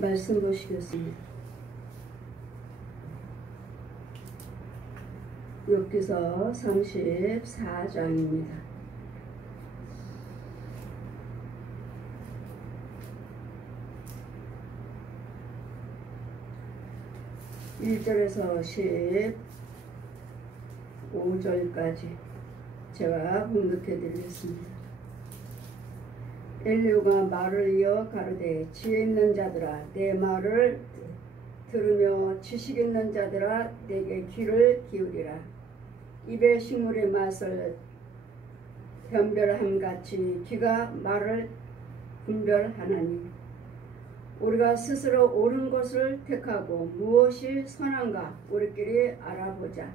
말씀 보시겠습니다. 욥기서 34장입니다. 1절에서 15절까지 제가 봉독해 드리겠습니다. 엘리후가 말을 이어 가로되 지혜 있는 자들아 내 말을 들으며 지식 있는 자들아 내게 귀를 기울이라. 입의 식물의 맛을 변별함같이 귀가 말을 분별하나니 우리가 스스로 옳은 것을 택하고 무엇이 선한가 우리끼리 알아보자.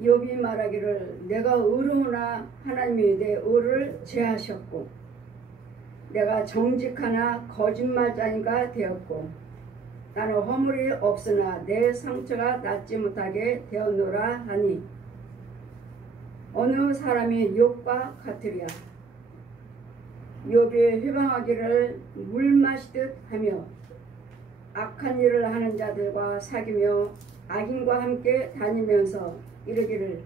욥이 말하기를 내가 의로우나 하나님이 내 의를 제하셨고 내가 정직하나 거짓말자인가 되었고 나는 허물이 없으나 내 상처가 낫지 못하게 되었노라 하니 어느 사람이 욥과 같으랴. 욥이 회방하기를 물 마시듯 하며 악한 일을 하는 자들과 사귀며 악인과 함께 다니면서 이르기를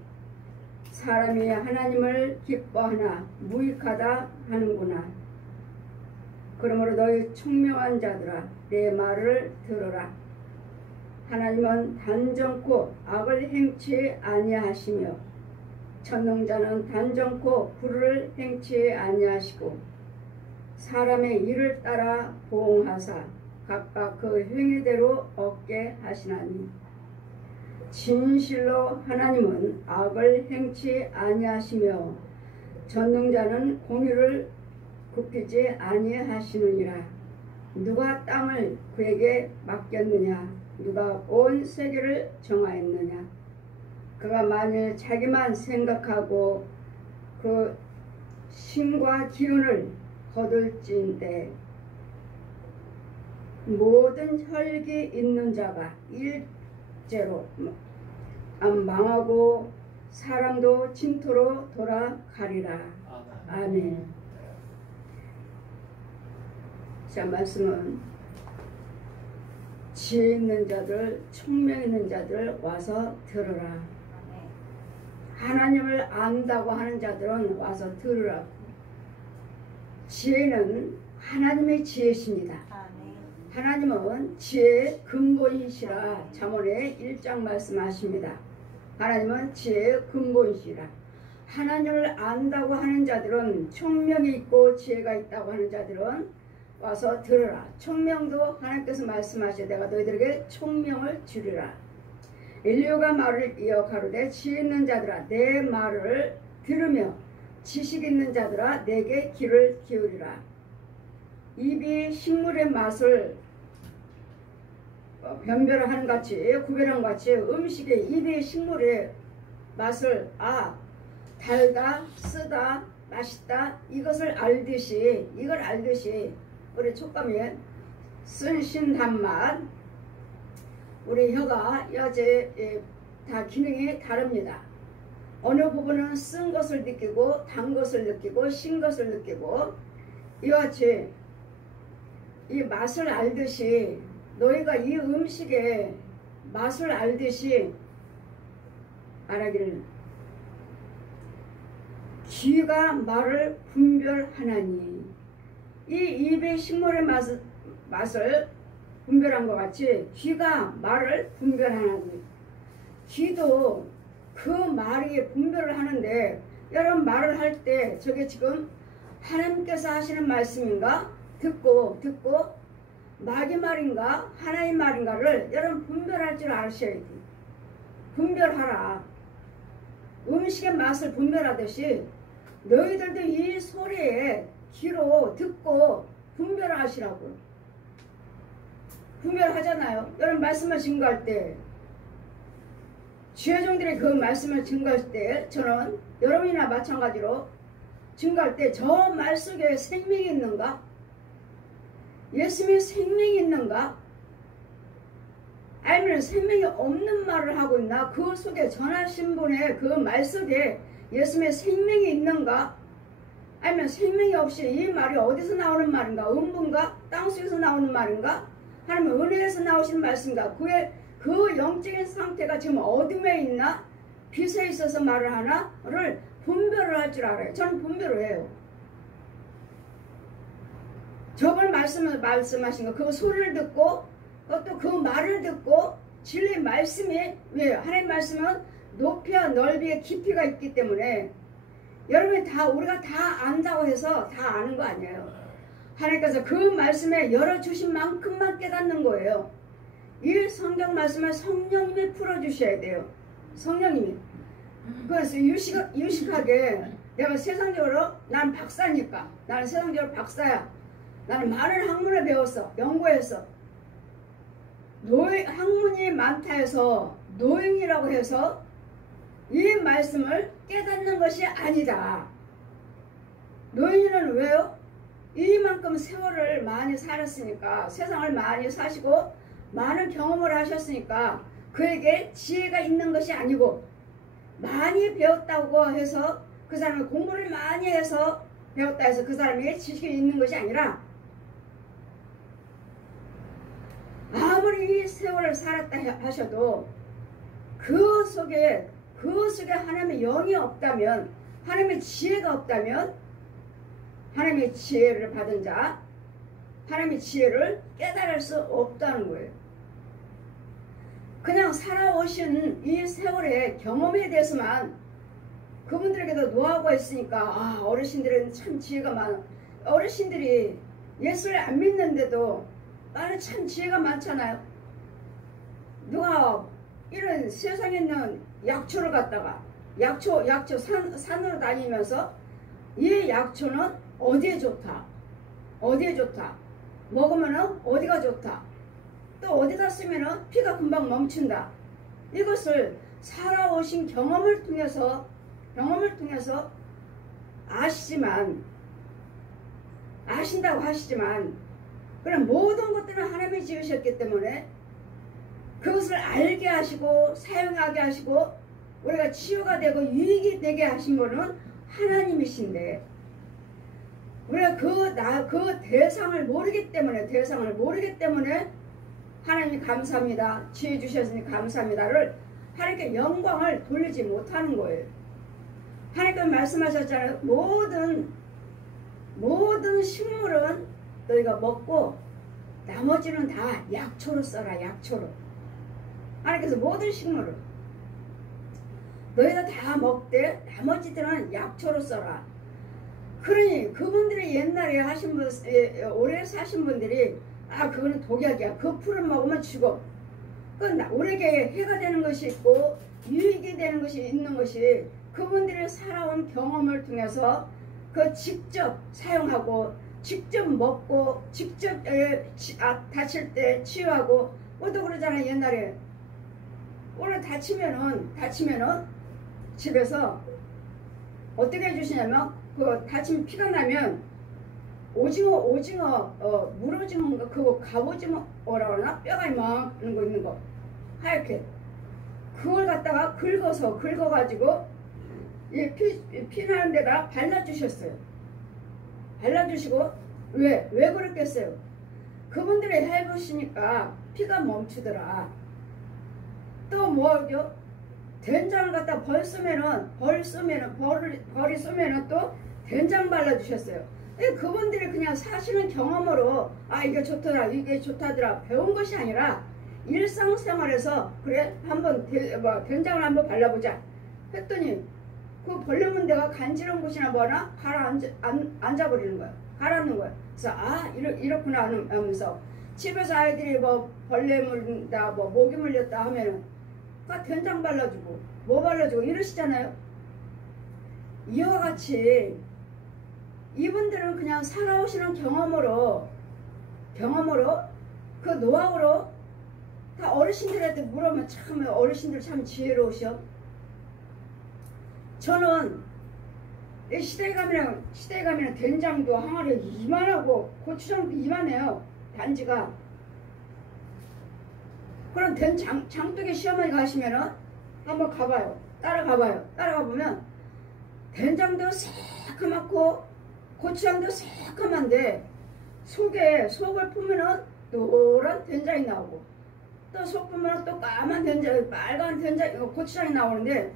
사람이 하나님을 기뻐하나 무익하다 하는구나. 그러므로 너희 총명한 자들아 내 말을 들어라. 하나님은 단정코 악을 행치 아니하시며 천능자는 단정코 불을 행치 아니하시고 사람의 일을 따라 보응하사 각각 그 행위대로 얻게 하시나니 진실로 하나님은 악을 행치 아니하시며 전능자는 공의를 굽히지 아니하시느니라. 누가 땅을 그에게 맡겼느냐? 누가 온 세계를 정하였느냐? 그가 만일 자기만 생각하고 그 신과 기운을 거둘진대 모든 혈기 있는 자가 일제로 망하고 사람도 진토로 돌아가리라. 아멘. 자, 말씀은 지혜 있는 자들, 총명 있는 자들 와서 들으라. 하나님을 안다고 하는 자들은 와서 들으라고. 지혜는 하나님의 지혜십니다. 하나님은 지혜의 근본이시라. 잠언의 1장 말씀하십니다. 하나님은 지혜의 근본이시라. 하나님을 안다고 하는 자들은 총명이 있고 지혜가 있다고 하는 자들은 와서 들으라. 총명도 하나님께서 말씀하시되 내가 너희들에게 총명을 주리라. 엘리후가 말을 이어 가로되 지혜 있는 자들아 내 말을 들으며 지식 있는 자들아 내게 귀를 기울이라. 입이 식물의 맛을 변별하는 같이 구별한 같이 음식의 입이 식물의 맛을 달다 쓰다 맛있다 이것을 알듯이 우리 촉감이 쓴 단맛 우리 혀가 여제 다 기능이 다릅니다. 어느 부분은 쓴 것을 느끼고 단 것을 느끼고 신 것을 느끼고 이와 같이 이 맛을 알듯이 너희가 이 음식의 맛을 알듯이 알아기를 귀가 말을 분별하나니 이 입의 식물의 맛을 분별한 것 같이 귀가 말을 분별하나니 귀도 그 말이 분별을 하는데 여러분 말을 할 때 저게 지금 하나님께서 하시는 말씀인가 듣고 마귀 말인가 하나님 말인가를 여러분 분별할 줄 아셔야 돼. 분별하라. 음식의 맛을 분별하듯이 너희들도 이 소리에 귀로 듣고 분별하시라고. 분별하잖아요. 여러분 말씀을 증거할 때 주의 종들의 그 말씀을 증거할 때 저는 여러분이나 마찬가지로 증거할 때 저 말 속에 생명이 있는가? 예수님의 생명이 있는가? 아니면 생명이 없는 말을 하고 있나? 그 속에 전하신 분의 그 말 속에 예수님의 생명이 있는가? 아니면 생명이 없이 이 말이 어디서 나오는 말인가? 음부인가? 땅속에서 나오는 말인가? 아니면 은혜에서 나오시는 말씀인가? 그 영적인 상태가 지금 어둠에 있나? 빛에 있어서 말을 하나를 분별을 할 줄 알아요. 저는 분별을 해요. 저걸 말씀하신 거, 그 소리를 듣고 또 그 말을 듣고 진리의 말씀이, 왜요? 하나님 말씀은 높이와 넓이의 깊이가 있기 때문에 여러분이 다, 우리가 다 안다고 해서 다 아는 거 아니에요. 하나님께서 그 말씀에 열어주신 만큼만 깨닫는 거예요. 이 성경 말씀을 성령님이 풀어주셔야 돼요. 성령님이. 그래서 유식하게 내가 세상적으로, 난 박사니까, 나는 세상적으로 박사야, 나는 많은 학문을 배웠어, 연구했어, 학문이 많다 해서 노인이라고 해서 이 말씀을 깨닫는 것이 아니다. 노인은 왜요? 이만큼 세월을 많이 살았으니까, 세상을 많이 사시고 많은 경험을 하셨으니까 그에게 지혜가 있는 것이 아니고, 많이 배웠다고 해서 그 사람이 공부를 많이 해서 배웠다 해서 그 사람에게 지식이 있는 것이 아니라, 아무리 이 세월을 살았다 하셔도 그 속에 하나님의 영이 없다면, 하나님의 지혜가 없다면, 하나님의 지혜를 받은 자, 하나님의 지혜를 깨달을 수 없다는 거예요. 그냥 살아오신 이 세월의 경험에 대해서만, 그분들에게도 노하우가 있으니까, 아, 어르신들은 참 지혜가 많아. 어르신들이 예수를 안 믿는데도 나는 참 지혜가 많잖아요. 누가 이런 세상에 있는 약초를 갖다가, 약초 산으로 다니면서 이 약초는 어디에 좋다, 어디에 좋다, 먹으면은 어디가 좋다, 또 어디다 쓰면은 피가 금방 멈춘다. 이것을 살아오신 경험을 통해서 아신다고 하시지만, 그런 모든 것들은 하나님이 지으셨기 때문에 그것을 알게 하시고 사용하게 하시고 우리가 치유가 되고 유익이 되게 하신 분은 하나님이신데, 우리가 그 대상을 모르기 때문에 하나님 감사합니다, 지혜 주셨으니 감사합니다를 하나님께 영광을 돌리지 못하는 거예요. 하나님께서 말씀하셨잖아요. 모든 식물은 너희가 먹고 나머지는 다 약초로 써라. 약초로. 하나님께서 모든 식물을 너희가 다 먹되 나머지들은 약초로 써라. 그러니 그분들이 옛날에 오래 사신 분들이, 아, 그거는 독약이야, 그 풀을 먹으면 죽어, 그건 우리에게 해가 되는 것이 있고 유익이 되는 것이 있는 것이, 그분들이 살아온 경험을 통해서 그 직접 사용하고 직접 먹고 직접 다칠 때 치유하고. 우리도 그러잖아요. 옛날에 오늘 다치면은 집에서 어떻게 해주시냐면, 그 다치면 피가 나면 오징어 물오징어인가, 그거 갑오징어라고 하나, 뼈가 이만한 거 있는 거 하얗게, 그걸 갖다가 긁어가지고 이 피 나는 데다 발라주셨어요. 발라주시고, 왜 그랬겠어요? 그분들이 해보시니까 피가 멈추더라. 또 뭐죠? 된장을 갖다 벌이 쏘면은 또 된장 발라주셨어요. 그분들이 그냥 사시는 경험으로, 아, 이게 좋더라, 이게 좋다더라 배운 것이 아니라 일상생활에서, 그래, 한번 된장을 한번 발라보자 했더니 그 벌레 데가 간지러운 곳이나 뭐나 앉아버리는 거야. 가라앉는 거야. 그래서 아, 이렇구나 하면서 집에서 아이들이 뭐 벌레 물린다, 뭐 모기 물렸다 하면은 그 된장 발라주고 뭐 발라주고 이러시잖아요. 이와 같이 이분들은 그냥 살아오시는 경험으로 그 노하우로, 다 어르신들한테 물으면 참 어르신들 참 지혜로우셔. 저는 시대에 가면 된장도 항아리 이만하고 고추장도 이만해요. 단지가. 그럼 장독에 시어머니 가시면은 한번 가봐요. 따라가보면 된장도 새카맣고 고추장도 새까만데 속을 풀면은 노란 된장이 나오고 또 속 풀면은 또 까만 된장, 빨간 된장, 고추장이 나오는데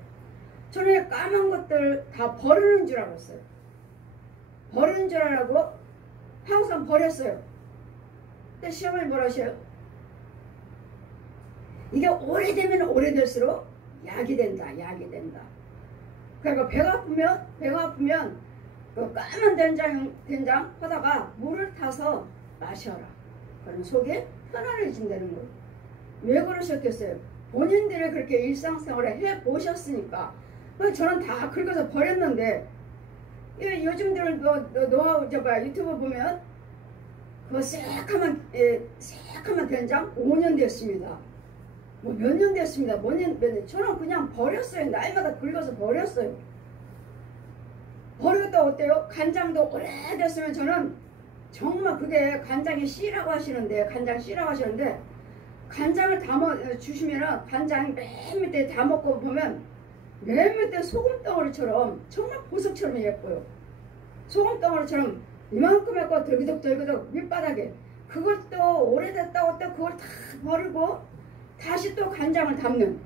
저는 까만 것들 다 버리는 줄 알았어요. 버리는 줄 알고 항상 버렸어요. 근데 시어머니 뭐라 하셔요? 이게 오래되면 오래될수록 약이 된다. 그러니까 배가 아프면 그 까만 된장 하다가 물을 타서 마셔라. 그럼 속이 편안해진다는 거예요. 왜 그러셨겠어요? 본인들이 그렇게 일상생활을 해보셨으니까. 저는 다 긁어서 버렸는데, 요즘들 노하우 유튜브 보면 그 새카만 된장 5년 됐습니다. 뭐 몇 년 됐습니다. 몇 년. 저는 그냥 버렸어요. 날마다 긁어서 버렸어요. 버리고 또 어때요? 간장도 오래됐으면 저는 정말 그게 간장이 씨라고 하시는데, 간장을 담아 주시면은 간장 맨 밑에 다 먹고 보면 맨 밑에 소금덩어리처럼 정말 보석처럼 예뻐요. 소금덩어리처럼 이만큼 했고 덜그덕 밑바닥에. 그걸 또 오래됐다고 또 그걸 다 버리고 다시 또 간장을 담는.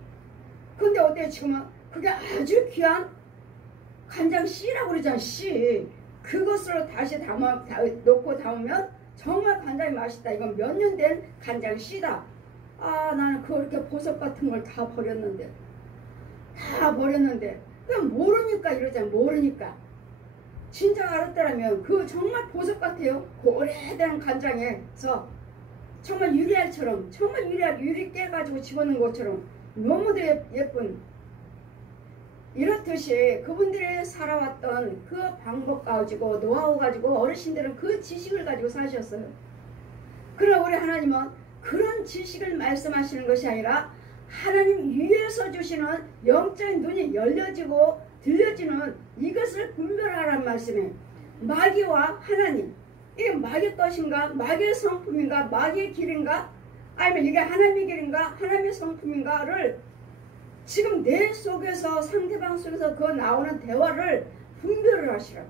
근데 어때요? 지금은 그게 아주 귀한 간장 씨라고 그러잖아. 씨. 그것으로 다시 놓고 담으면 정말 간장이 맛있다. 이건 몇 년 된 간장 씨다. 아, 나는 그렇게 보석 같은 걸 다 버렸는데 그냥 모르니까 이러잖아. 모르니까. 진작 알았더라면 그 정말 보석 같아요. 그 오래된 간장에서 정말 유리알처럼, 정말 유리 깨가지고 집어넣은 것처럼 너무도 예쁜. 이렇듯이 그분들이 살아왔던 그 방법 가지고, 노하우 가지고 어르신들은 그 지식을 가지고 사셨어요. 그러나 우리 하나님은 그런 지식을 말씀하시는 것이 아니라 하나님 위에서 주시는 영적인 눈이 열려지고 들려지는 이것을 분별하라는 말씀이에요. 마귀와 하나님, 이게 마귀 것인가, 마귀의 성품인가, 마귀의 길인가, 아니면 이게 하나님의 길인가, 하나님의 성품인가를 지금 내 속에서, 상대방 속에서 그 나오는 대화를 분별을 하시라.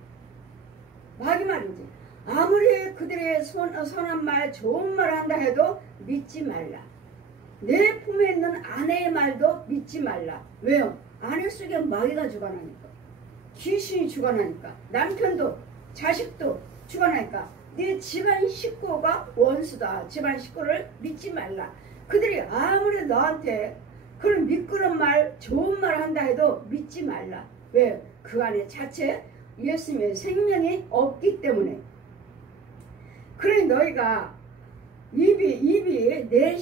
마귀 말이지. 아무리 그들의 선한 말, 좋은 말 한다 해도 믿지 말라. 내 품에 있는 아내의 말도 믿지 말라. 왜요? 아내 속에 마귀가 주관하니까. 귀신이 주관하니까. 남편도 자식도 주관하니까. 네 집안 식구가 원수다. 집안 식구를 믿지 말라. 그들이 아무리 너한테 그런 미끄러운 말, 좋은 말 한다 해도 믿지 말라. 왜? 그 안에 자체 예수님의 생명이 없기 때문에. 그러니 너희가 입이 내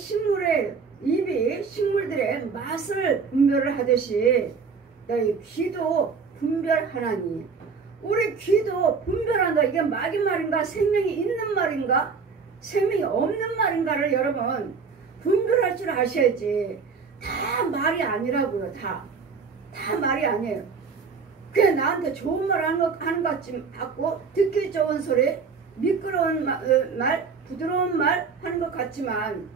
입이 식물들의 맛을 분별을 하듯이 너희 귀도 분별하나니. 우리 귀도 분별한다. 이게 마귀 말인가, 생명이 있는 말인가, 생명이 없는 말인가를 여러분 분별할 줄 아셔야지. 다 말이 아니라고요. 다 말이 아니에요. 그냥 나한테 좋은 말 하는 것 같고, 듣기 좋은 소리, 미끄러운 말, 부드러운 말 하는 것 같지만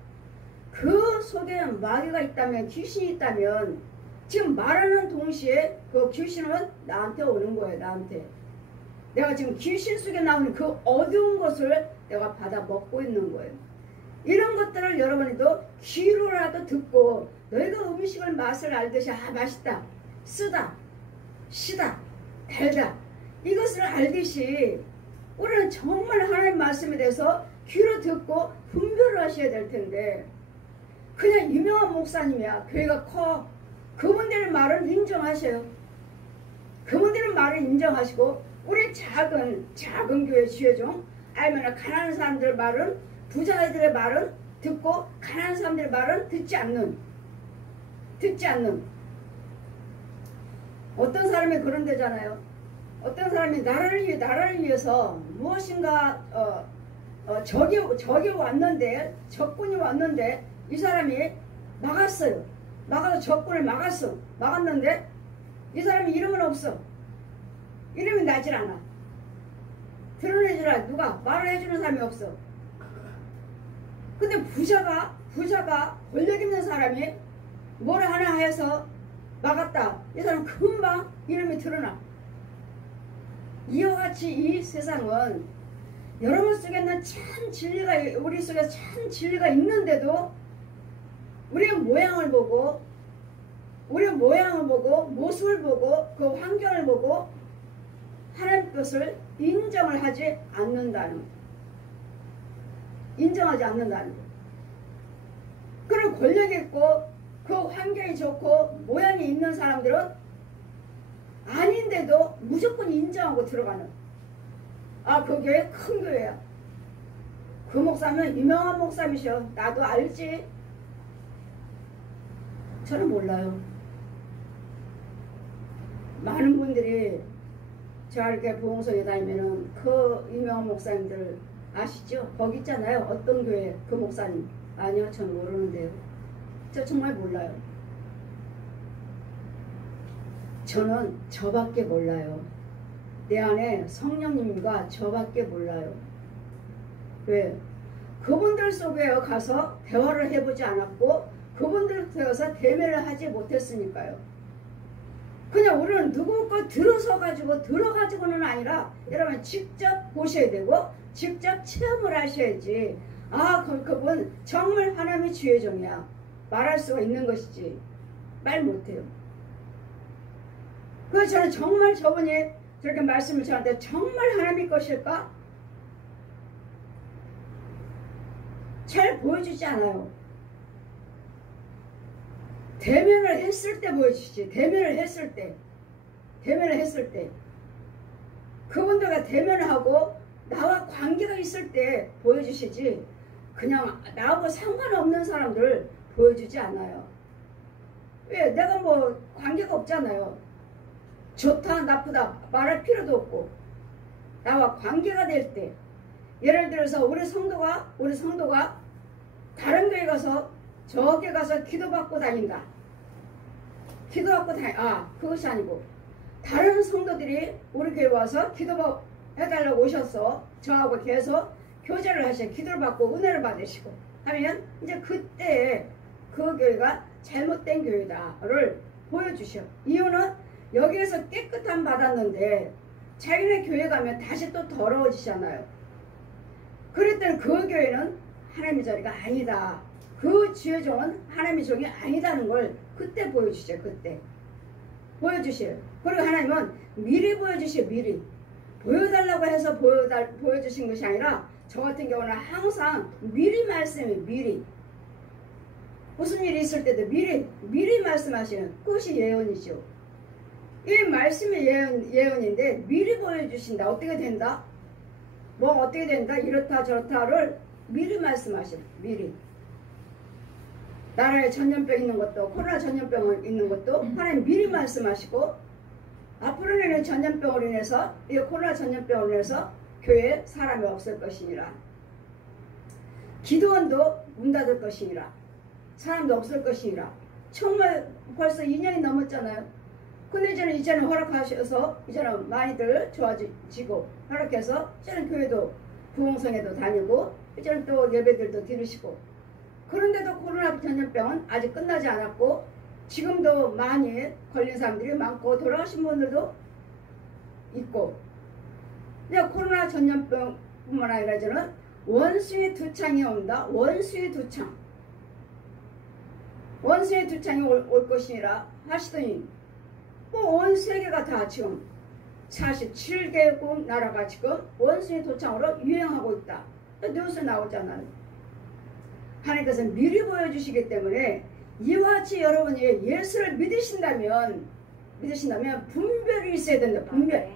그 속에 마귀가 있다면, 귀신이 있다면 지금 말하는 동시에 그 귀신은 나한테 오는 거예요. 나한테. 내가 지금 귀신 속에 나오는 그 어두운 것을 내가 받아 먹고 있는 거예요. 이런 것들을 여러분이도 귀로라도 듣고, 너희가 음식을 맛을 알듯이, 아, 맛있다, 쓰다, 시다, 달다, 이것을 알듯이 우리는 정말 하나님 말씀에 대해서 귀로 듣고 분별을 하셔야 될 텐데, 그냥 유명한 목사님이야, 교회가 커, 그분들의 말은 인정하셔요. 그분들의 말을 인정하시고, 우리 작은 교회 지회종, 아니면 가난한 사람들 말은, 부자들의 말은 듣고 가난한 사람들의 말은 듣지 않는. 어떤 사람이 그런 데잖아요. 어떤 사람이 나라를 위해서 무엇인가 적이 왔는데, 적군이 왔는데 이 사람이 막았어요. 막아서 적군을 막았는데 이 사람이 이름은 없어. 이름이 나질 않아. 드러내주라. 누가 말을 해주는 사람이 없어. 근데 부자가 권력 있는 사람이 뭘 하나 해서 막았다. 이 사람 금방 이름이 드러나. 이와 같이 이 세상은 여러분 속에는 참 진리가, 우리 속에 참 진리가 있는데도 우리의 모양을 보고 모습을 보고 그 환경을 보고 하나님 것을 인정을 하지 않는다는, 인정하지 않는다는 거. 그런 권력이 있고 그 환경이 좋고 모양이 있는 사람들은 아닌데도 무조건 인정하고 들어가는, 아, 그 교회 큰 교회야, 그 목사면 유명한 목사이셔, 나도 알지. 저는 몰라요. 많은 분들이 제가 이렇게 부흥성에 다니면은 그 유명한 목사님들 아시죠? 거기 있잖아요. 어떤 교회 그 목사님. 아니요, 저는 모르는데요. 저 정말 몰라요. 저는 저밖에 몰라요. 내 안에 성령님과 저밖에 몰라요. 왜? 그분들 속에 가서 대화를 해보지 않았고 그분들 속에 가서 대면을 하지 못했으니까요. 그냥 우리는 누구 거 들어가지고는 아니라 여러분 직접 보셔야 되고 직접 체험을 하셔야지. 아, 그분 정말 하나님의 주의 종이야 말할 수가 있는 것이지 말 못해요. 그래서 저는 정말 저분이 저렇게 말씀을 저한테 정말 하나님의 것일까? 잘 보여주지 않아요. 대면을 했을 때 보여주시지. 대면을 했을 때 그분들과 대면을 하고 나와 관계가 있을 때 보여주시지, 그냥 나하고 상관없는 사람들 보여주지 않아요. 왜? 내가 뭐 관계가 없잖아요. 좋다 나쁘다 말할 필요도 없고 나와 관계가 될 때, 예를 들어서 우리 성도가 다른 교회 가서 저기 가서 기도받고 다닌다. 그것이 아니고 다른 성도들이 우리 교회 와서 기도해달라고 오셔서 저하고 계속 교제를 하셔, 기도를 받고 은혜를 받으시고 하면 이제 그때 그 교회가 잘못된 교회다를 보여주셔. 이유는 여기에서 깨끗함 받았는데 자기네 교회 가면 다시 또 더러워지잖아요. 그랬더니 그 교회는 하나님의 자리가 아니다. 그 주의 종은 하나님의 종이 아니다는 걸 그때 보여주셔. 그때 보여주셔요. 그리고 하나님은 미리 보여주셔. 미리 보여달라고 해서 보여주신 것이 아니라 저 같은 경우는 항상 미리 말씀해. 미리 무슨 일이 있을 때도 미리 말씀하시는 그것이 예언이죠. 이 말씀이 예언인데 미리 보여주신다. 어떻게 된다? 뭐 어떻게 된다? 이렇다 저렇다를 미리 말씀하시는. 미리 나라에 전염병 있는 것도, 코로나 전염병 있는 것도 하나님 미리 말씀하시고 앞으로는 전염병으로 인해서, 이 코로나 전염병으로 인해서 교회에 사람이 없을 것이니라. 기도원도 문 닫을 것이니라. 사람도 없을 것이니라. 정말 벌써 2년이 넘었잖아요. 근데 이제는 허락하셔서 이제는 많이들 좋아지고 허락해서 이제는 교회도 부흥성에도 다니고 이제는 또 예배들도 드리시고, 그런데도 코로나 전염병은 아직 끝나지 않았고 지금도 많이 걸린 사람들이 많고 돌아가신 분들도 있고, 근데 코로나 전염병뿐만 아니라 이제는 원수의 두 창이 온다. 원수의 두 창이 올 것이니라 하시더니 뭐 온 세계가 다 지금 47개국 나라가 지금 원수의 도창으로 유행하고 있다. 뉴스 나오잖아요. 하나님께서 미리 보여주시기 때문에 이와 같이 여러분이 예수를 믿으신다면 분별이 있어야 된다. 분별.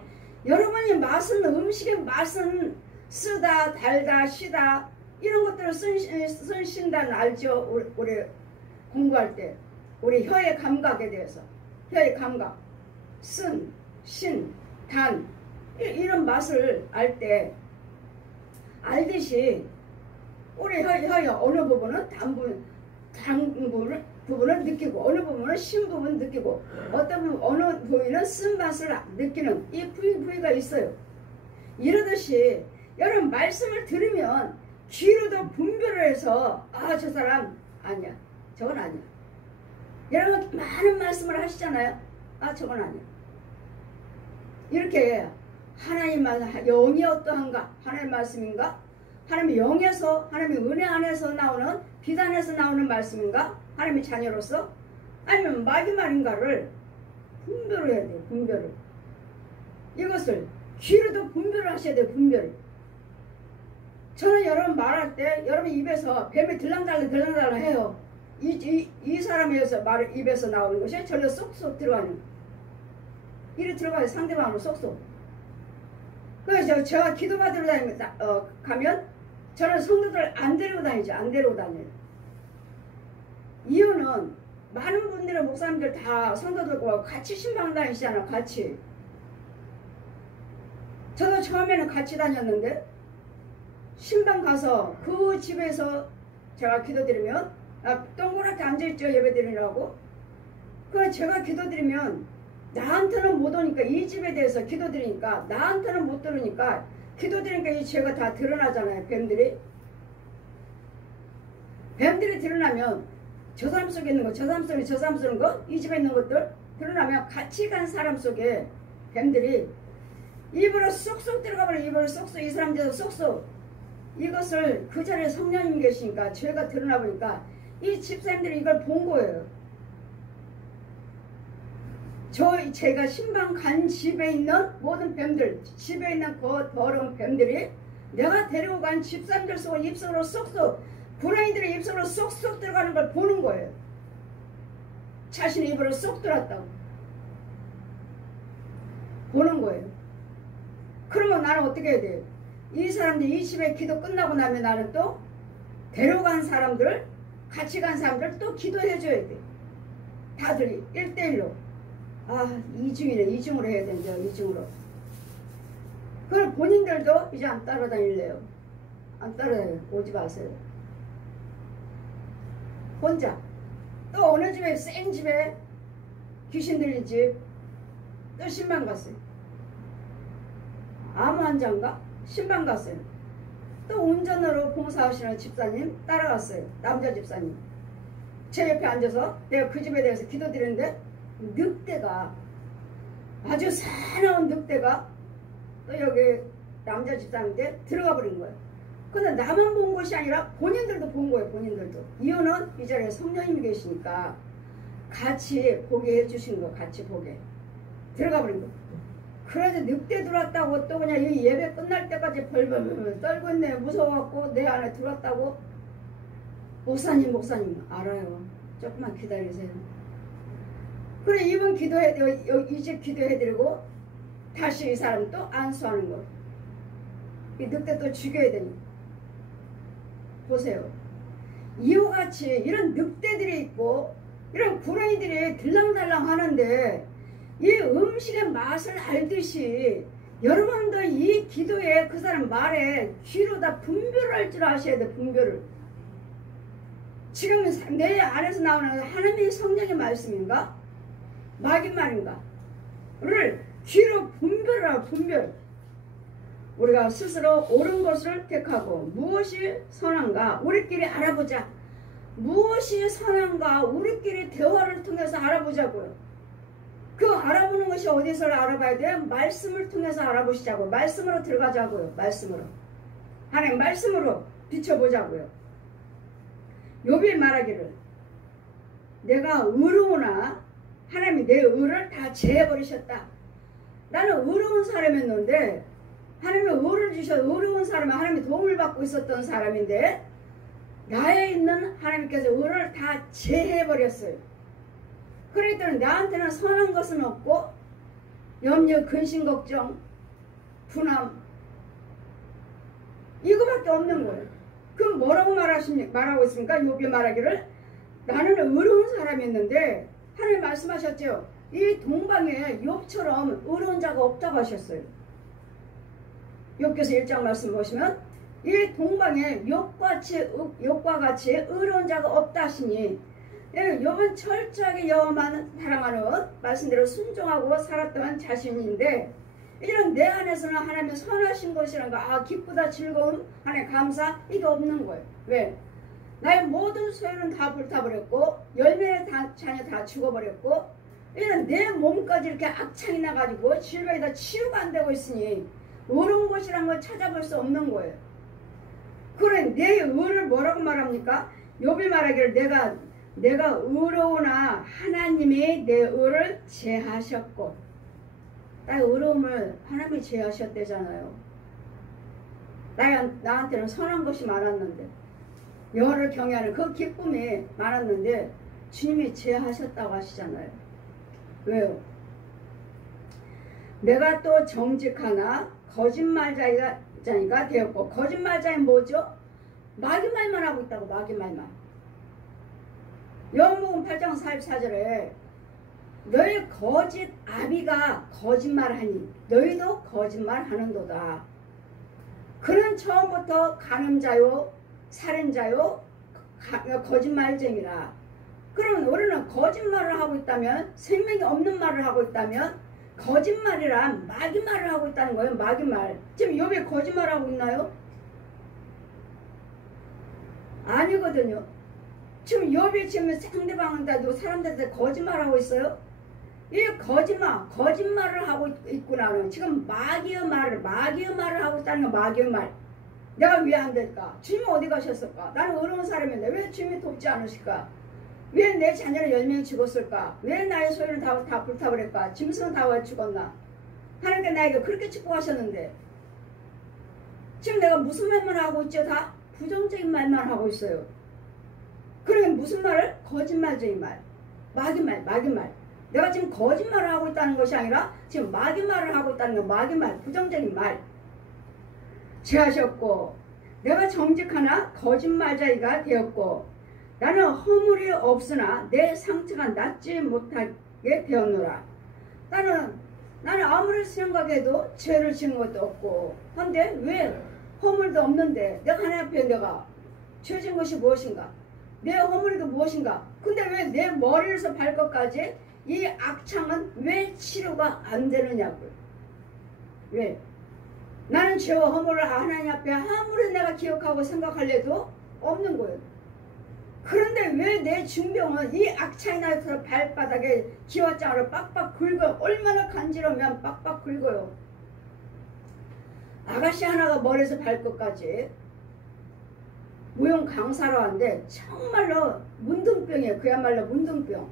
여러분이 음식의 맛은 쓰다 달다 시다 이런 것들을 쓰신다는 알죠? 우리 공부할 때 우리 혀의 감각에 대해서, 혀의 감각, 쓴, 신, 단 이런 맛을 알 때 알듯이 우리 혀의 어느 부분은 단 부분을 느끼고 어느 부분은 신 부분을 느끼고 어느 부위는 쓴맛을 느끼는 이 부위가 있어요. 이러듯이 여러분 말씀을 들으면 귀로도 분별을 해서 저 사람 아니야, 저건 아니야. 여러분 많은 말씀을 하시잖아요. 저건 아니야. 이렇게 하나님 영이 어떠한가? 하나님 말씀인가? 하나님의 영에서, 하나님의 은혜 안에서 나오는, 빛 안에서 나오는 말씀인가? 하나님의 자녀로서? 아니면 마귀말인가를 분별을 해야 돼요. 분별을. 이것을 귀로도 분별을 하셔야 돼요. 분별. 저는 여러분 말할 때 여러분 입에서 뱀이 들랑달랑 해요. 이 사람에서 입에서 나오는 것이 절로 쏙쏙 들어가는. 이리 들어가요. 상대방으로 쏙쏙. 그래서 제가 기도 받으러 가면 저는 성도들 안 데리고 다니죠. 안 데리고 다녀요. 이유는 많은 분들은 목사님들 다 성도들과 같이 신방 다니시잖아. 같이. 저도 처음에는 같이 다녔는데 신방 가서 그 집에서 제가 기도드리면 동그랗게 앉아있죠. 예배드리라고. 그래서 제가 기도드리면 나한테는 못 오니까 이 집에 대해서 기도드리니까 나한테는 못 들으니까 기도드리니까 이 죄가 다 드러나잖아요. 뱀들이 드러나면 저 사람 속에 있는 거, 저 사람 속에 저 사람 속에 거, 이 집에 있는 것들 드러나면 같이 간 사람 속에 뱀들이 입으로 쏙쏙 들어가버려. 입으로 쏙쏙 이 사람들도 쏙쏙 이것을 그 자리에 성령님 계시니까 죄가 드러나 보니까 이 집사님들이 이걸 본 거예요. 제가 신방 간 집에 있는 모든 뱀들, 집에 있는 그 더러운 뱀들이 내가 데리고 간 집사님들 속에 입속으로 쏙쏙, 불행이들의 입속으로 쏙쏙 들어가는 걸 보는 거예요. 자신의 입으로 쏙 들어왔다고 보는 거예요. 그러면 나는 어떻게 해야 돼요? 이 사람들, 이 집에 기도 끝나고 나면 나는 또 데려간 사람들, 같이 간 사람들 또 기도해 줘야 돼. 다들 1대1로. 이중이네. 이중으로 해야 된대요. 이중으로. 그걸 본인들도 이제 안 따라다닐래요. 안 따라다녀요. 오지 마세요. 혼자. 또 어느 집에, 센 집에 귀신 들린 집 또 신방 갔어요. 암 환자인가? 신방 갔어요. 또 운전으로 봉사하시는 집사님 따라갔어요. 남자 집사님. 제 옆에 앉아서 내가 그 집에 대해서 기도드리는데 늑대가, 아주 사나운 늑대가 또 여기 남자 집사님한테 들어가 버린 거예요. 근데 나만 본 것이 아니라 본인들도 본 거예요. 본인들도. 이유는 이 자리에 성령님이 계시니까 같이 보게 해주신 거. 같이 보게 들어가 버린 거. 그래서 늑대 들어왔다고 또 그냥 이 예배 끝날 때까지 벌벌 떨고 있네. 무서워갖고 내 안에 들어왔다고. 목사님 알아요. 조금만 기다리세요. 그래 이번 이 집 기도해드리고 다시 이 사람 또 안수하는 거. 이 늑대 또 죽여야 되니. 보세요. 이와 같이 이런 늑대들이 있고 이런 구렁이들이 들랑달랑 하는데 이 음식의 맛을 알듯이 여러분도 이 기도에 그 사람 말에 귀로 다 분별을 할 줄 아셔야 돼. 분별을. 지금 내 안에서 나오는 하나님의 성령의 말씀인가? 마귀 말인가? 를 귀로 분별을 하고 분별. 우리가 스스로 옳은 것을 택하고 무엇이 선한가 우리끼리 알아보자. 무엇이 선한가 우리끼리 대화를 통해서 알아보자고요. 그 알아보는 것이 어디서 알아봐야 돼요? 말씀을 통해서 알아보시자고. 말씀으로 들어가자고요. 말씀으로. 하나님 말씀으로 비춰보자고요. 욥이 말하기를 내가 의로우나 하나님이 내 의를 다 제해버리셨다. 나는 의로운 사람이었는데 하나님이 의를 주셔. 의로운 사람은 하나님이 도움을 받고 있었던 사람인데 나에 있는 하나님께서 의를 다 제해버렸어요. 그랬더니 나한테는 선한 것은 없고 염려, 근심, 걱정, 분함 이거밖에 없는 거예요. 그럼 뭐라고 말하고 있습니까? 욥이 말하기를 나는 의로운 사람이었는데 하나님 말씀하셨죠. 이 동방에 욥처럼 의로운 자가 없다고 하셨어요. 욥기서 1장 말씀 보시면 이 동방에 욥과 같이 의로운 자가 없다 하시니 욥은 철저하게 여호와만 사랑하는 말씀대로 순종하고 살았던 자신인데 이런 내 안에서는 하나님의 선하신 것이라는 거 기쁘다 즐거움 하나님 감사 이게 없는 거예요. 왜? 나의 모든 소유는 다 불타버렸고 열매의 자녀 다 죽어버렸고 이는 내 몸까지 이렇게 악창이 나가지고 질병이 다 치유가 안 되고 있으니 의로운 것이란 걸 찾아볼 수 없는 거예요. 그래, 내 의를 뭐라고 말합니까? 욥이 말하기를 내가 의로우나 하나님이 내 의를 제하셨고, 나의 의로움을 하나님이 제하셨대잖아요. 나한테는 선한 것이 많았는데, 여호와를 경외하는 그 기쁨이 많았는데 주님이 제하셨다고 하시잖아요. 왜요? 내가 또 정직하나 거짓말자가 되었고, 거짓말자는 뭐죠? 마귀말만 하고 있다고. 마귀말만. 요한복음 8장 44절에 너희 거짓 아비가 거짓말하니 너희도 거짓말하는도다. 그는 처음부터 간음자요 살인자요 거짓말쟁이라. 그러면 우리는 거짓말을 하고 있다면, 생명이 없는 말을 하고 있다면 거짓말이란 마귀말을 하고 있다는 거예요. 마귀말. 지금 욥이 거짓말하고 있나요? 아니거든요. 지금 욥이 지금 상대방한테도 사람들한테 거짓말하고 있어요. 이 거짓말을 하고 있구나. 지금 마귀의 말을 하고 있다는 거. 마귀의 말. 내가 왜 안 될까? 주님이 어디 가셨을까? 나는 어려운 사람인데 왜 주님이 돕지 않으실까? 왜 내 자녀를 10명이 죽었을까? 왜 나의 소유는 다 불타버릴까? 짐승은 다 왜 죽었나? 하나님께 나에게 그렇게 축복하셨는데 지금 내가 무슨 말만 하고 있죠? 다 부정적인 말만 하고 있어요. 그러면 무슨 말을? 거짓말적인 말, 마귀말. 내가 지금 거짓말을 하고 있다는 것이 아니라 지금 마귀말을 하고 있다는 거. 마귀말, 부정적인 말. 제하셨고, 내가 정직하나 거짓말자이가 되었고, 나는 허물이 없으나 내 상처가 낫지 못하게 되었노라. 나는 아무리 생각해도 죄를 지은 것도 없고, 근데 왜 허물도 없는데 내가 하나님 앞에 내가 죄 지은 것이 무엇인가? 내 허물이도 무엇인가? 근데 왜 내 머리에서 발끝까지 이 악창은 왜 치료가 안 되느냐고요. 왜? 나는 죄와 허물을 하나님 앞에 아무리 내가 기억하고 생각할래도 없는 거예요. 그런데 왜 내 중병은 이 악창이 나서 발바닥에 기와장으로 빡빡 긁어요. 얼마나 간지러우면 빡빡 긁어요. 아가씨 하나가 머리에서 발끝까지 무용 강사로 하는데 정말로 문둥병이에요. 그야말로 문둥병.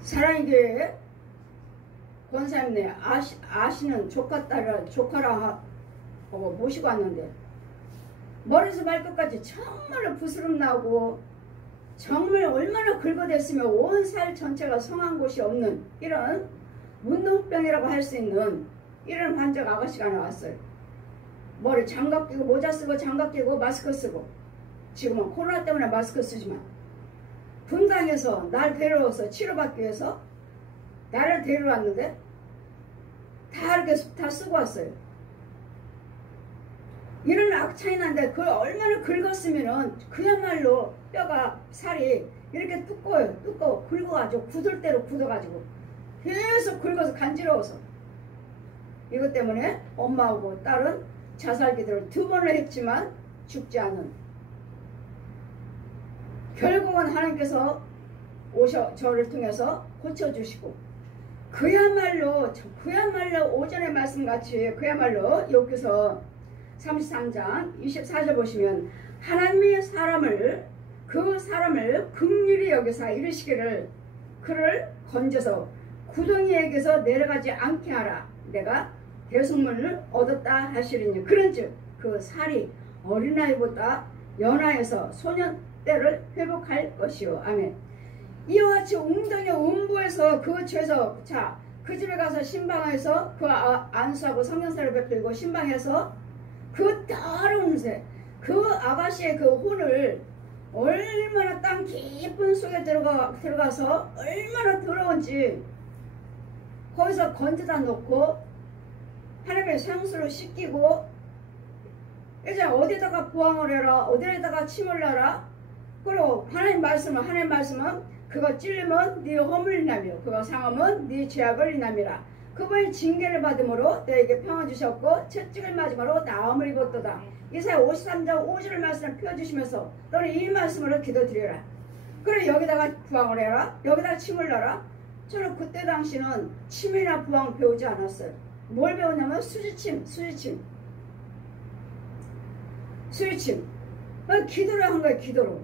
사랑의 교회에 권사님네 아시는 조카랑 하고 모시고 왔는데 머리에서 발끝까지 정말로 부스럼 나고 정말 얼마나 긁어댔으면 온 살 전체가 성한 곳이 없는 이런 문둥병이라고 할 수 있는 이런 환자 아가씨가 나왔어요. 머리 장갑 끼고 모자 쓰고 장갑 끼고 마스크 쓰고, 지금은 코로나 때문에 마스크 쓰지만 분당에서 날 데려와서 치료받기 위해서 나를 데려왔는데 다 이렇게 다 쓰고 왔어요. 이런 악창이 난데 그걸 얼마나 긁었으면은 그야말로 뼈가 살이 이렇게 두꺼워 긁어가지고 굳을 대로 굳어가지고 계속 긁어서 간지러워서, 이것 때문에 엄마하고 딸은 자살기도를 2번을 했지만 죽지 않은, 결국은 하나님께서 저를 통해서 고쳐주시고, 그야말로 오전의 말씀같이 그야말로 욥기서 33장 24절 보시면 하나님의 그 사람을 긍휼히 여기사 이르시기를 그를 건져서 구덩이에게서 내려가지 않게 하라. 내가 대속물을 얻었다 하시리니 그런즉 그 살이 어린아이보다 연하여서 소년 때를 회복할 것이요. 아멘. 이와 같이 웅덩이 음부에서 그 죄에서 그 집에 가서 신방에서 그 안수하고 성령사를 베풀고 신방에서 그 더러운 새, 그 아가씨의 그 혼을 얼마나 땅 깊은 속에 들어가서 얼마나 더러운지 거기서 건져다 놓고 하나님의 향수로 씻기고, 이제 어디다가 부항을 해라, 어디에다가 침을 놔라. 그리고 하나님 말씀은 그거 찔리면 네 허물 인하며 그거 상하면 네 죄악을 인함이라. 그분이 징계를 받음으로 너에게 평안 주셨고 채찍을 맞음으로 나음을 입었도다. 이사야 53장 5절 말씀을 펴주시면서 너는 이 말씀으로 기도드려라. 그래 여기다가 부항을 해라. 여기다가 침을 넣어라. 저는 그때 당시는 침이나 부항 배우지 않았어요. 뭘 배웠냐면 수지침. 기도를 한 거예요. 기도로.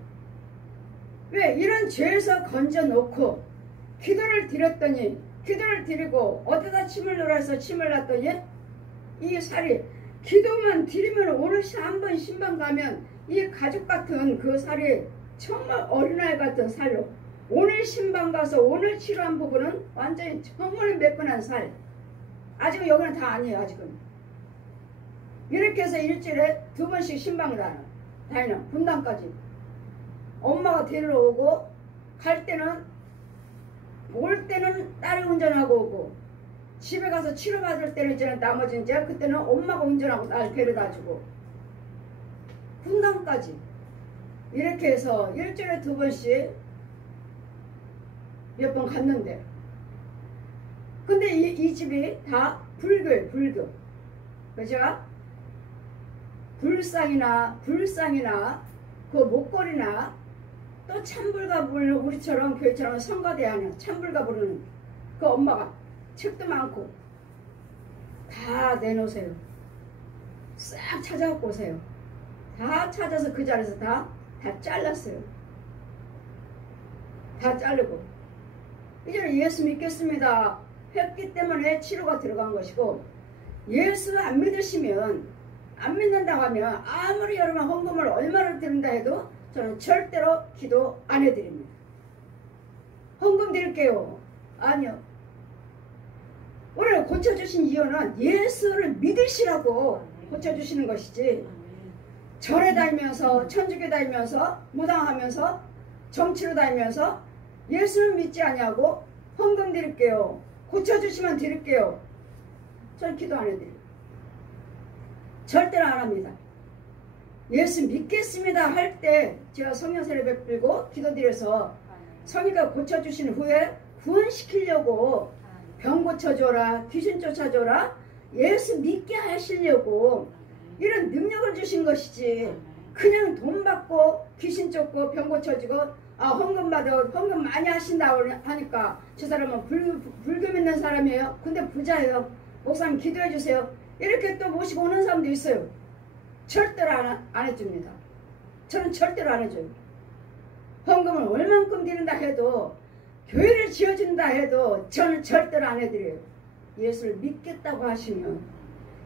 왜? 이런 죄에서 건져놓고 기도를 드렸더니 기도를 드리고 어디다 침을 넣으라 해서 침을 놨더니 이 살이 기도만 드리면 오늘 한 번 신방 가면 이 가죽 같은 그 살이 정말 어린아이 같은 살로 오늘 신방 가서 오늘 치료한 부분은 완전히 정말 매끈한 살. 아직은 여기는 다 아니에요. 아직은. 이렇게 해서 일주일에 2번씩 신방을 다니는 분당까지. 엄마가 데리러 오고 갈 때는 올 때는 딸이 운전하고 오고 집에 가서 치료받을 때는 이제 나머지 이제 그때는 엄마가 운전하고 날 데려다주고 분당까지 이렇게 해서 일주일에 2번씩 몇 번 갔는데 근데 이 집이 다 불교예요. 불교. 그죠? 불상이나 그 목걸이나 또 찬불가 부르는 우리처럼 교회처럼 성가대 하는 찬불가 부르는 그 엄마가 책도 많고 다 내놓으세요. 싹 찾아갖고 오세요. 다 찾아서 그 자리에서 다 잘랐어요. 다 자르고 이제는 예수 믿겠습니다 했기 때문에 치료가 들어간 것이고 예수 안 믿으시면 안 믿는다고 하면 아무리 여러분 헌금을 얼마를 드린다 해도 저는 절대로 기도 안 해드립니다. 헌금 드릴게요. 아니요. 오늘 고쳐주신 이유는 예수를 믿으시라고 고쳐주시는 것이지 절에 다니면서 천주교 다니면서 무당하면서 정치로 다니면서 예수를 믿지 않냐고 헌금 드릴게요. 고쳐주시면 드릴게요. 저는 기도 안 해드려요. 절대로 안 합니다. 예수 믿겠습니다 할 때 제가 성령 세례 베풀고 기도드려서 성의가 고쳐주신 후에 구원시키려고 병 고쳐줘라 귀신 쫓아줘라 예수 믿게 하시려고 이런 능력을 주신 것이지 그냥 돈 받고 귀신 쫓고 병 고쳐주고 헌금 받아 헌금 많이 하신다고 하니까 저 사람은 불교 믿는 사람이에요. 근데 부자예요. 목사님 기도해 주세요. 이렇게 또 모시고 오는 사람도 있어요. 절대로 안 해줍니다. 저는 절대로 안 해줘요. 헌금을 얼만큼 드린다 해도 교회를 지어준다 해도 저는 절대로 안 해드려요. 예수를 믿겠다고 하시면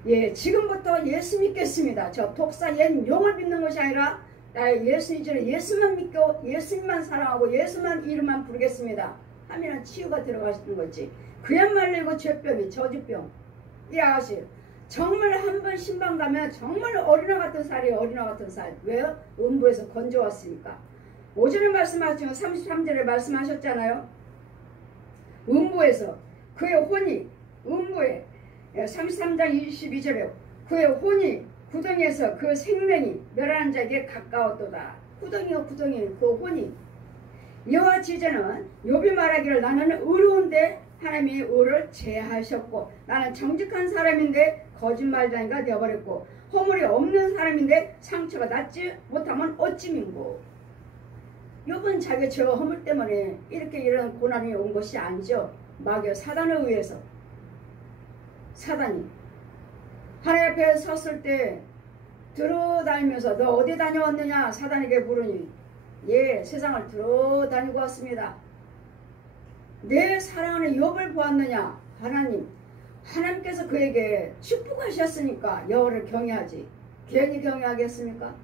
예 지금부터 예수 믿겠습니다. 저 독사 옛 용을 믿는 것이 아니라 나의 예수 이전에 예수만 믿고 예수님만 사랑하고 예수만 이름만 부르겠습니다 하면 치유가 들어가시는 거지. 그야말로 이거 죄병이 저주병. 이 아가씨 정말 한 번 신방 가면 정말 어린아 같은 살이에요. 어린아 같은 살. 왜요? 음부에서 건져왔으니까. 오전에 말씀하시면 33절에 말씀하셨잖아요. 음부에서 그의 혼이 음부에 33장 22절에 그의 혼이 구덩이에서 그 생명이 멸하는 자에게 가까웠도다. 구덩이요 구덩이 그 혼이 여호와 지제는 욥이 말하기를 나는 의로운데 하나님이 의를 제하셨고 나는 정직한 사람인데 거짓말쟁이가 되어버렸고 허물이 없는 사람인데 상처가 낫지 못하면 어찌 민고. 욥은 자기 죄와 허물 때문에 이렇게 이런 고난이 온 것이 아니죠. 마귀 사단에 의해서. 사단이 하나님 앞에 섰을 때 들어다니면서 너 어디 다녀왔느냐 사단에게 물으니 예 세상을 들어다니고 왔습니다. 내 사랑하는 욥을 보았느냐 하나님께서 그에게 축복하셨으니까 여호와를 경외하지 괜히 경외하겠습니까?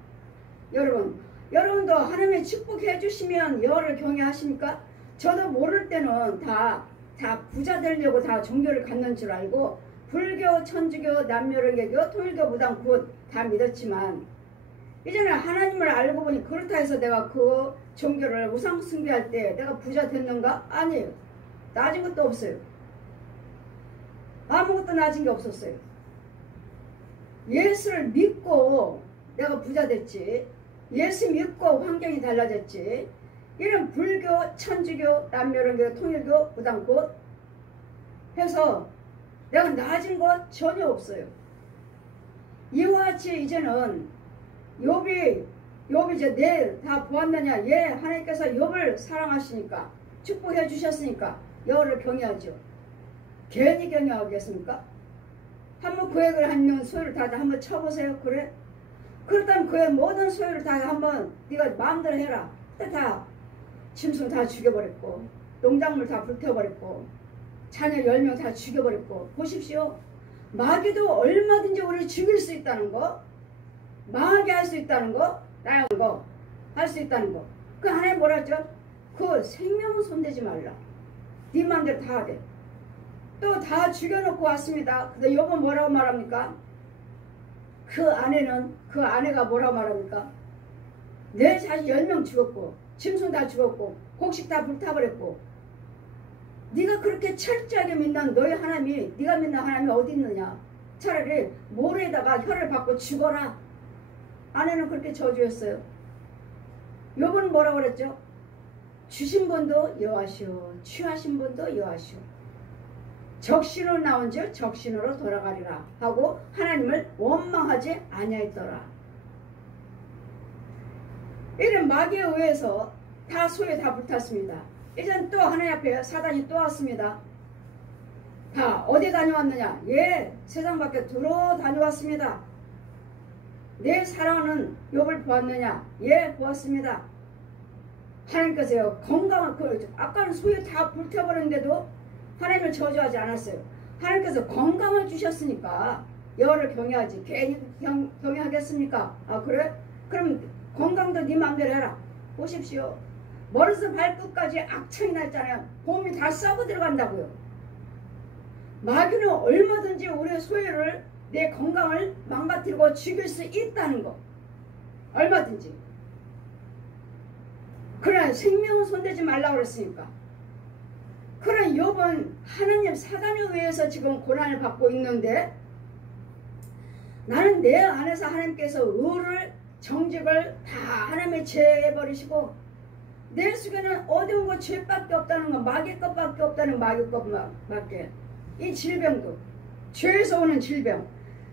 여러분도 하나님의 축복해 주시면 여호와를 경외하십니까? 저도 모를 때는 다 부자 되려고 다 종교를 갖는 줄 알고 불교, 천주교, 남묘령개교, 통일교, 무당 곧 다 믿었지만 이제는 하나님을 알고 보니 그렇다 해서 내가 그 종교를 우상 숭배할 때 내가 부자 됐는가? 아니에요. 낮은 것도 없어요. 아무것도 낮은 게 없었어요. 예수를 믿고 내가 부자 됐지. 예수 믿고 환경이 달라졌지. 이런 불교, 천주교, 남묘령교, 통일교, 무당 곧 해서 내가 낮은 것 전혀 없어요. 이와 같이 이제는 욥이 욥이 이제 내 다 보았느냐? 예, 하나님께서 욥을 사랑하시니까 축복해 주셨으니까 여호와를 경외하죠. 괜히 경외하겠습니까? 한번 그의 하는 소유를 다 한번 쳐보세요. 그래? 그렇다면 그의 모든 소유를 다 한번 네가 마음대로 해라. 다 짐승 다 죽여버렸고 농작물 다 불태워버렸고 자녀 10명 다 죽여버렸고 보십시오. 마귀도 얼마든지 우리를 죽일 수 있다는 거, 망하게 할 수 있다는 거, 나쁜 거 할 수 있다는 거. 그 하나님 뭐라 했죠? 그 생명은 손대지 말라. 네 마음대로 다 하되. 또 다 죽여놓고 왔습니다. 근데 욥은 뭐라고 말합니까? 그 아내가 뭐라고 말합니까? 내 자식 10명 죽었고 짐승 다 죽었고 곡식 다 불타버렸고 네가 그렇게 철저하게 믿는 너희 하나님이, 네가 믿는 하나님이 어디 있느냐? 차라리 모래에다가 혀를 박고 죽어라. 아내는 그렇게 저주했어요. 욥은 뭐라고 그랬죠? 주신 분도 여호와시오, 취하신 분도 여호와시오. 적신으로 나온즉 적신으로 돌아가리라 하고 하나님을 원망하지 아니하였더라. 이런 마귀에 의해서 다 소에 다 불탔습니다. 이젠 또 하나님 앞에 사단이 또 왔습니다. 다 어디 다녀왔느냐? 예, 세상 밖에 들어 다녀왔습니다. 내 사랑하는 욥을 보았느냐? 예, 보았습니다. 하나님께서요, 건강을, 아까는 소에 다 불태워버렸는데도 하나님을 저주하지 않았어요. 하나님께서 건강을 주셨으니까 여호와를 경외하지. 괜히 경외하겠습니까? 아, 그래? 그럼 건강도 네 마음대로 해라. 보십시오. 머리에서 발끝까지 악창이 났잖아요. 봄이 다 썩어 들어간다고요. 마귀는 얼마든지 우리의 소유를, 내 건강을 망가뜨리고 죽일 수 있다는 거. 얼마든지. 그러나 생명은 손대지 말라고 그랬으니까. 그러나 욥은 하나님 사단에 의해서 지금 고난을 받고 있는데 나는 내 안에서 하나님께서 의를 정직을 다 하나님의 제해버리시고 내 속에는 어두운 것 죄밖에 없다는 거, 마귀 것밖에 없다는 마귀 것밖에. 이 질병도 죄에서 오는 질병.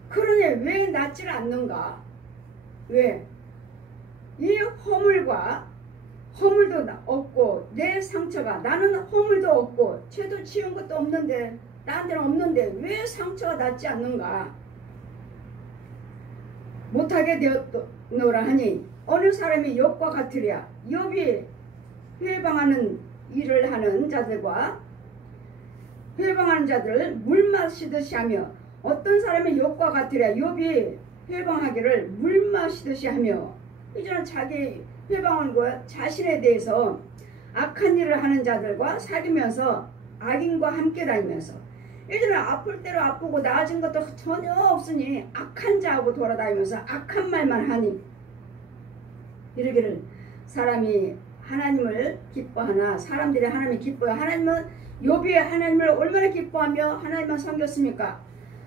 그러니 왜 낫질 않는가? 왜? 이 허물도 없고 내 상처가, 나는 허물도 없고 죄도 지은 것도 없는데 나한테는 없는데 왜 상처가 낫지 않는가? 못하게 되었노라 하니 어느 사람이 욥과 같으랴. 욥이 회방하는 일을 하는 자들과 회방하는 자들을 물 마시듯이 하며, 어떤 사람이 욥과 같으랴. 욥이 회방하기를 물 마시듯이 하며, 이제는 자기 회방하는 거야. 자신에 대해서 악한 일을 하는 자들과 사귀면서 악인과 함께 다니면서, 이제는 아플 대로 아프고 나아진 것도 전혀 없으니 악한 자하고 돌아다니면서 악한 말만 하니, 이러기를 사람이 하나님을 기뻐하나 사람들이 하나님을 기뻐해. 하나님은 욥이 하나님을 얼마나 기뻐하며 하나님만 섬겼습니까?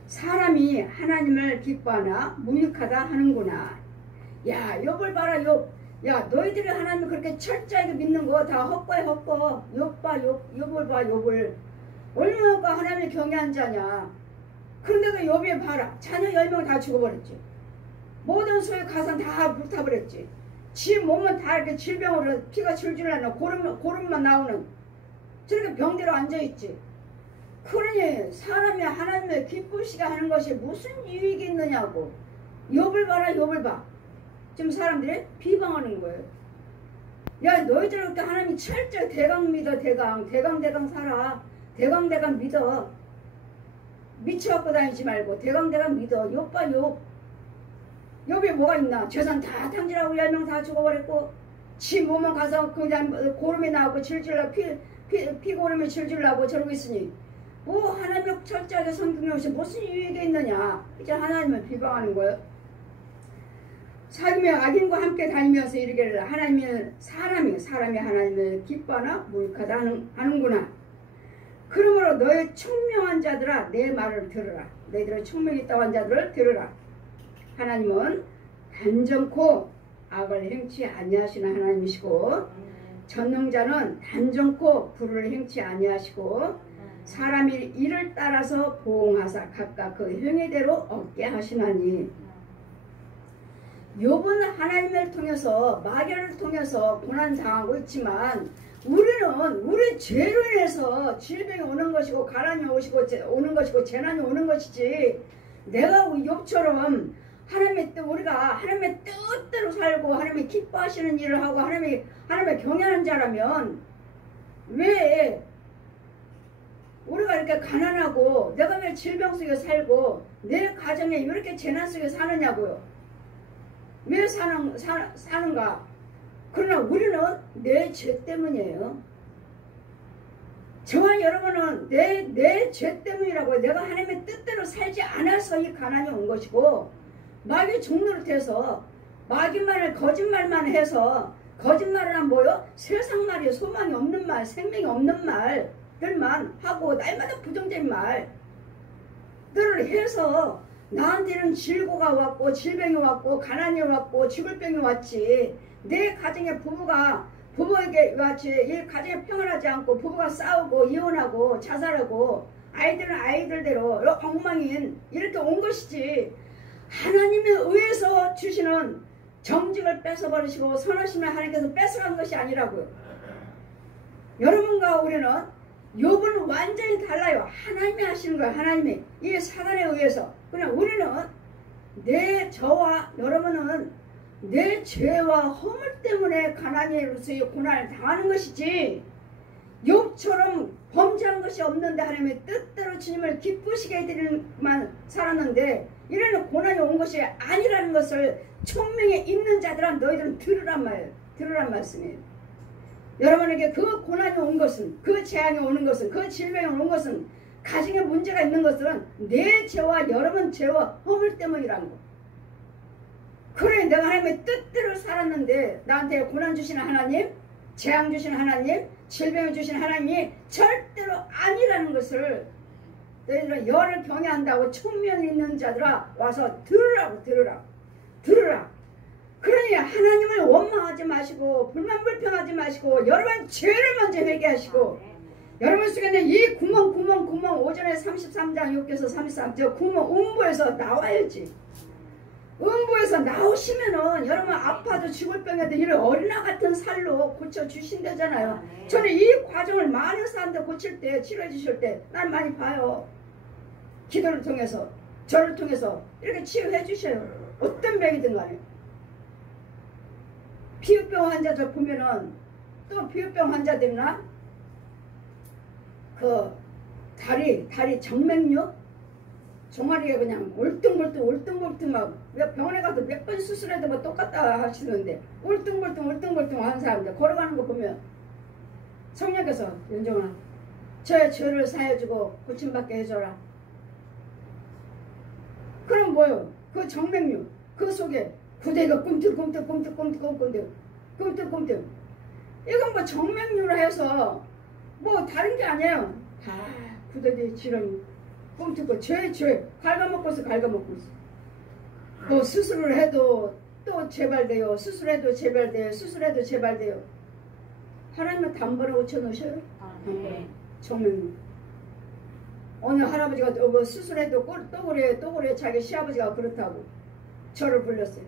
사람이 하나님을 기뻐하나 무익하다 하는구나. 야, 욥을 봐라. 욥. 야, 너희들이 하나님을 그렇게 철저하게 믿는 거 다 헛거야, 헛거. 욥 봐, 욥을 봐, 욥을. 얼마나 하나님을 경외한 자냐. 그런데도 욥이 봐라. 자녀 10명 다 죽어버렸지. 모든 소유 가산 다 불타버렸지. 지 몸은 다 이렇게 질병으로 피가 줄줄 나는 고름만 나오는 저렇게 병대로 앉아있지. 그러니 사람이 하나님을 기쁘시게 하는 것이 무슨 유익이 있느냐고. 욥을 봐라, 욥을 봐. 지금 사람들이 비방하는 거예요. 야, 너희들 그렇게 하나님이 철저히 대강 믿어. 대강 살아. 대강 믿어. 미쳐갖고 다니지 말고 대강 믿어. 욥 봐, 욥. 욥에 뭐가 있나? 재산 다 탕진하고 10명 다 죽어버렸고, 지 몸은 가서 그냥 고름이 나오고 질질나 피고름이 질질나고 저러고 있으니 뭐 하나님을 철저하게 섬기는 것이 무슨 유익이 있느냐. 이제 하나님을 비방하는 거예요. 사귀며 악인과 함께 다니면서 이르기를 사람이 하나님을 기뻐하나 무익하다 하는구나. 그러므로 너의 총명한 자들아 내 말을 들으라. 너희들의 총명이 있다고 한 자들을 들으라. 하나님은 단정코 악을 행치 아니하시는 하나님이시고, 전능자는 단정코 불을 행치 아니하시고, 사람이 이를 따라서 보응하사 각각 그 행위대로 얻게 하시나니. 욥은 하나님을 통해서 마귀를 통해서 고난 당하고 있지만 우리는 우리 죄로 인해서 질병이 오는 것이고 가난이 오는 것이고 재난이 오는 것이지 내가 욥처럼 우리가 하나님의 뜻대로 살고 하나님이 기뻐하시는 일을 하고 하나님의 경외하는 자라면 왜 우리가 이렇게 가난하고 내가 왜 질병 속에 살고 내 가정에 이렇게 재난 속에 사느냐고요. 왜 사는가? 그러나 우리는 내 죄 때문이에요. 저와 여러분은 내 죄 때문이라고. 내가 하나님의 뜻대로 살지 않아서 이 가난이 온 것이고 마귀 종노릇해서 마귀만을 거짓말만 해서 거짓말을 하면 뭐요? 세상 말이요. 소망이 없는 말, 생명이 없는 말들만 하고 날마다 부정적인 말들을 해서 나한테는 질고가 왔고 질병이 왔고 가난이 왔고 죽을 병이 왔지. 내 가정에 부부에게 왔지. 이 가정에 평안하지 않고 부부가 싸우고 이혼하고 자살하고 아이들은 아이들대로 엉망인 이렇게 온 것이지. 하나님에 의해서 주시는 정직을 뺏어버리시고 선하심을 하나님께서 뺏어간 것이 아니라고요. 여러분과 우리는 욥은 완전히 달라요. 하나님이 하시는 거예요. 하나님이 이 사단에 의해서. 그냥 우리는 저와 여러분은 내 죄와 허물 때문에 가난이로서의 고난을 당하는 것이지 욥처럼 범죄한 것이 없는데 하나님의 뜻대로 주님을 기쁘시게 해드리는만 살았는데 이런 고난이 온 것이 아니라는 것을 총명에 있는 자들은 너희들은 들으란 말씀이에요. 여러분에게 그 고난이 온 것은, 그 재앙이 오는 것은, 그 질병이 오는 것은, 가정에 문제가 있는 것은 내 죄와 여러분 죄와 허물 때문이라는 거. 그래 내가 하나님의 뜻대로 살았는데 나한테 고난 주시는 하나님, 재앙 주시는 하나님, 질병을 주시는 하나님이 절대로 아니라는 것을 너희들은 여를 경외한다고 총명 있는 자들아 와서 들으라. 그러니 하나님을 원망하지 마시고 불만불평하지 마시고 여러분 죄를 먼저 회개하시고 여러분 속에 있는 이 구멍 오전에 33장 6에서 33 저 구멍 음부에서 나와야지. 음부에서 나오시면은 여러분 아파도 죽을 병에도 이런 어린아 같은 살로 고쳐주신다잖아요. 저는 이 과정을 많은 사람들 고칠 때 치료해 주실 때 난 많이 봐요. 기도를 통해서 저를 통해서 이렇게 치유해 주셔요. 어떤 병이든 간에. 피부병 환자들 보면은 또 피부병 환자들이나 그 다리 정맥류 종아리에 그냥 울퉁불퉁 막 병원에 가서 몇 번 수술해도 뭐 똑같다 하시는데 울퉁불퉁 하는 사람들 걸어가는 거 보면 성령께서 윤정아 저의 죄를 사해주고 고침받게 해줘라. 그럼 뭐요? 그 정맥류 그 속에 구데기가 꿈틀꿈틀 이건 뭐 정맥류라 해서 뭐 다른 게 아니에요. 다 구데기 지름 꿈틀고 죄 갉아먹고 있어. 또 수술을 해도 또 재발돼요. 수술해도 재발돼요. 하나님은 단번에 고쳐놓으셔요. 정맥류. 어느 할아버지가 뭐 수술해도 또 그래 자기 시아버지가 그렇다고 저를 불렀어요.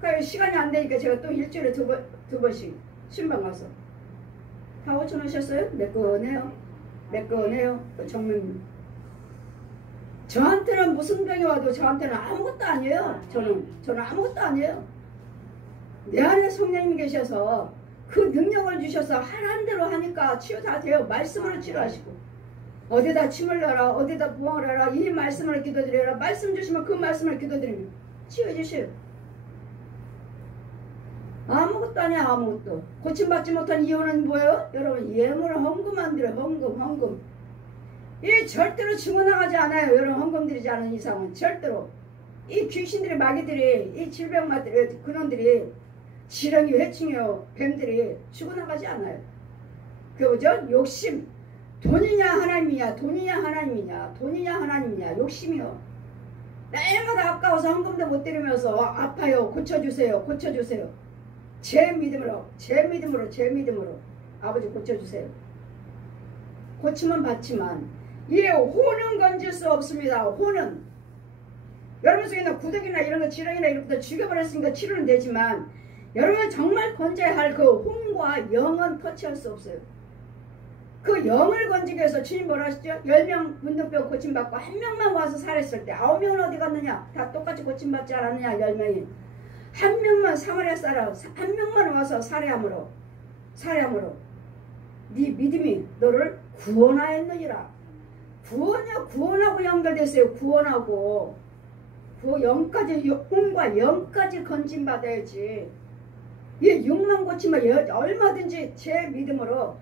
그러니까 시간이 안 되니까 제가 또 일주일에 두 번씩 신방 가서 다 고쳐놓으셨어요? 매끈해요. 그 정맥류. 저한테는 무슨 병이 와도 저한테는 아무것도 아니에요. 저는 아무것도 아니에요. 내 안에 성령님 계셔서 그 능력을 주셔서 하라는 대로 하니까 치유 다 돼요. 말씀으로 치료하시고 어디다 침을 넣어라 어디다 부엉을 하라 이 말씀을 기도드려라. 말씀 주시면 그 말씀을 기도드리면 치유해 주셔요. 아무것도 아니야. 아무것도. 고침받지 못한 이유는 뭐예요? 여러분 예물을 헌금만 드려요. 헌금. 이 절대로 죽어나가지 않아요. 여러분 헌금 드리지 않은 이상은 절대로. 이 귀신들이 마귀들이 이 질병마들이 그놈들이 지렁이 회충이요 뱀들이 죽어나가지 않아요. 그거죠? 욕심. 돈이냐 하나님이냐 욕심이요. 날마다 아까워서 헌금도 못 드리면서 아파요. 고쳐주세요. 제 믿음으로 아버지 고쳐주세요. 고침은 받지만 이 혼은 건질 수 없습니다. 혼은 여러분 속에는 구더기나 이런 거 지렁이나 이런 것도 죽여버렸으니까 치료는 되지만 여러분 정말 건져야 할 그 혼과 영은 터치할 수 없어요. 그 영을 건지기 위해서 주님 뭐라 하시죠? 10명 문둥병 고침받고 한 명만 와서 살았을 때 9명은 어디 갔느냐? 다 똑같이 고침받지 않았느냐? 10명이. 한 명만 사마리아 사람, 한 명만 와서 살해함으로 네 믿음이 너를 구원하였느니라. 구원하고 연결됐어요. 구원하고 영까지, 혼과 영까지 건짐받아야지. 이 육만 고치면 얼마든지 제 믿음으로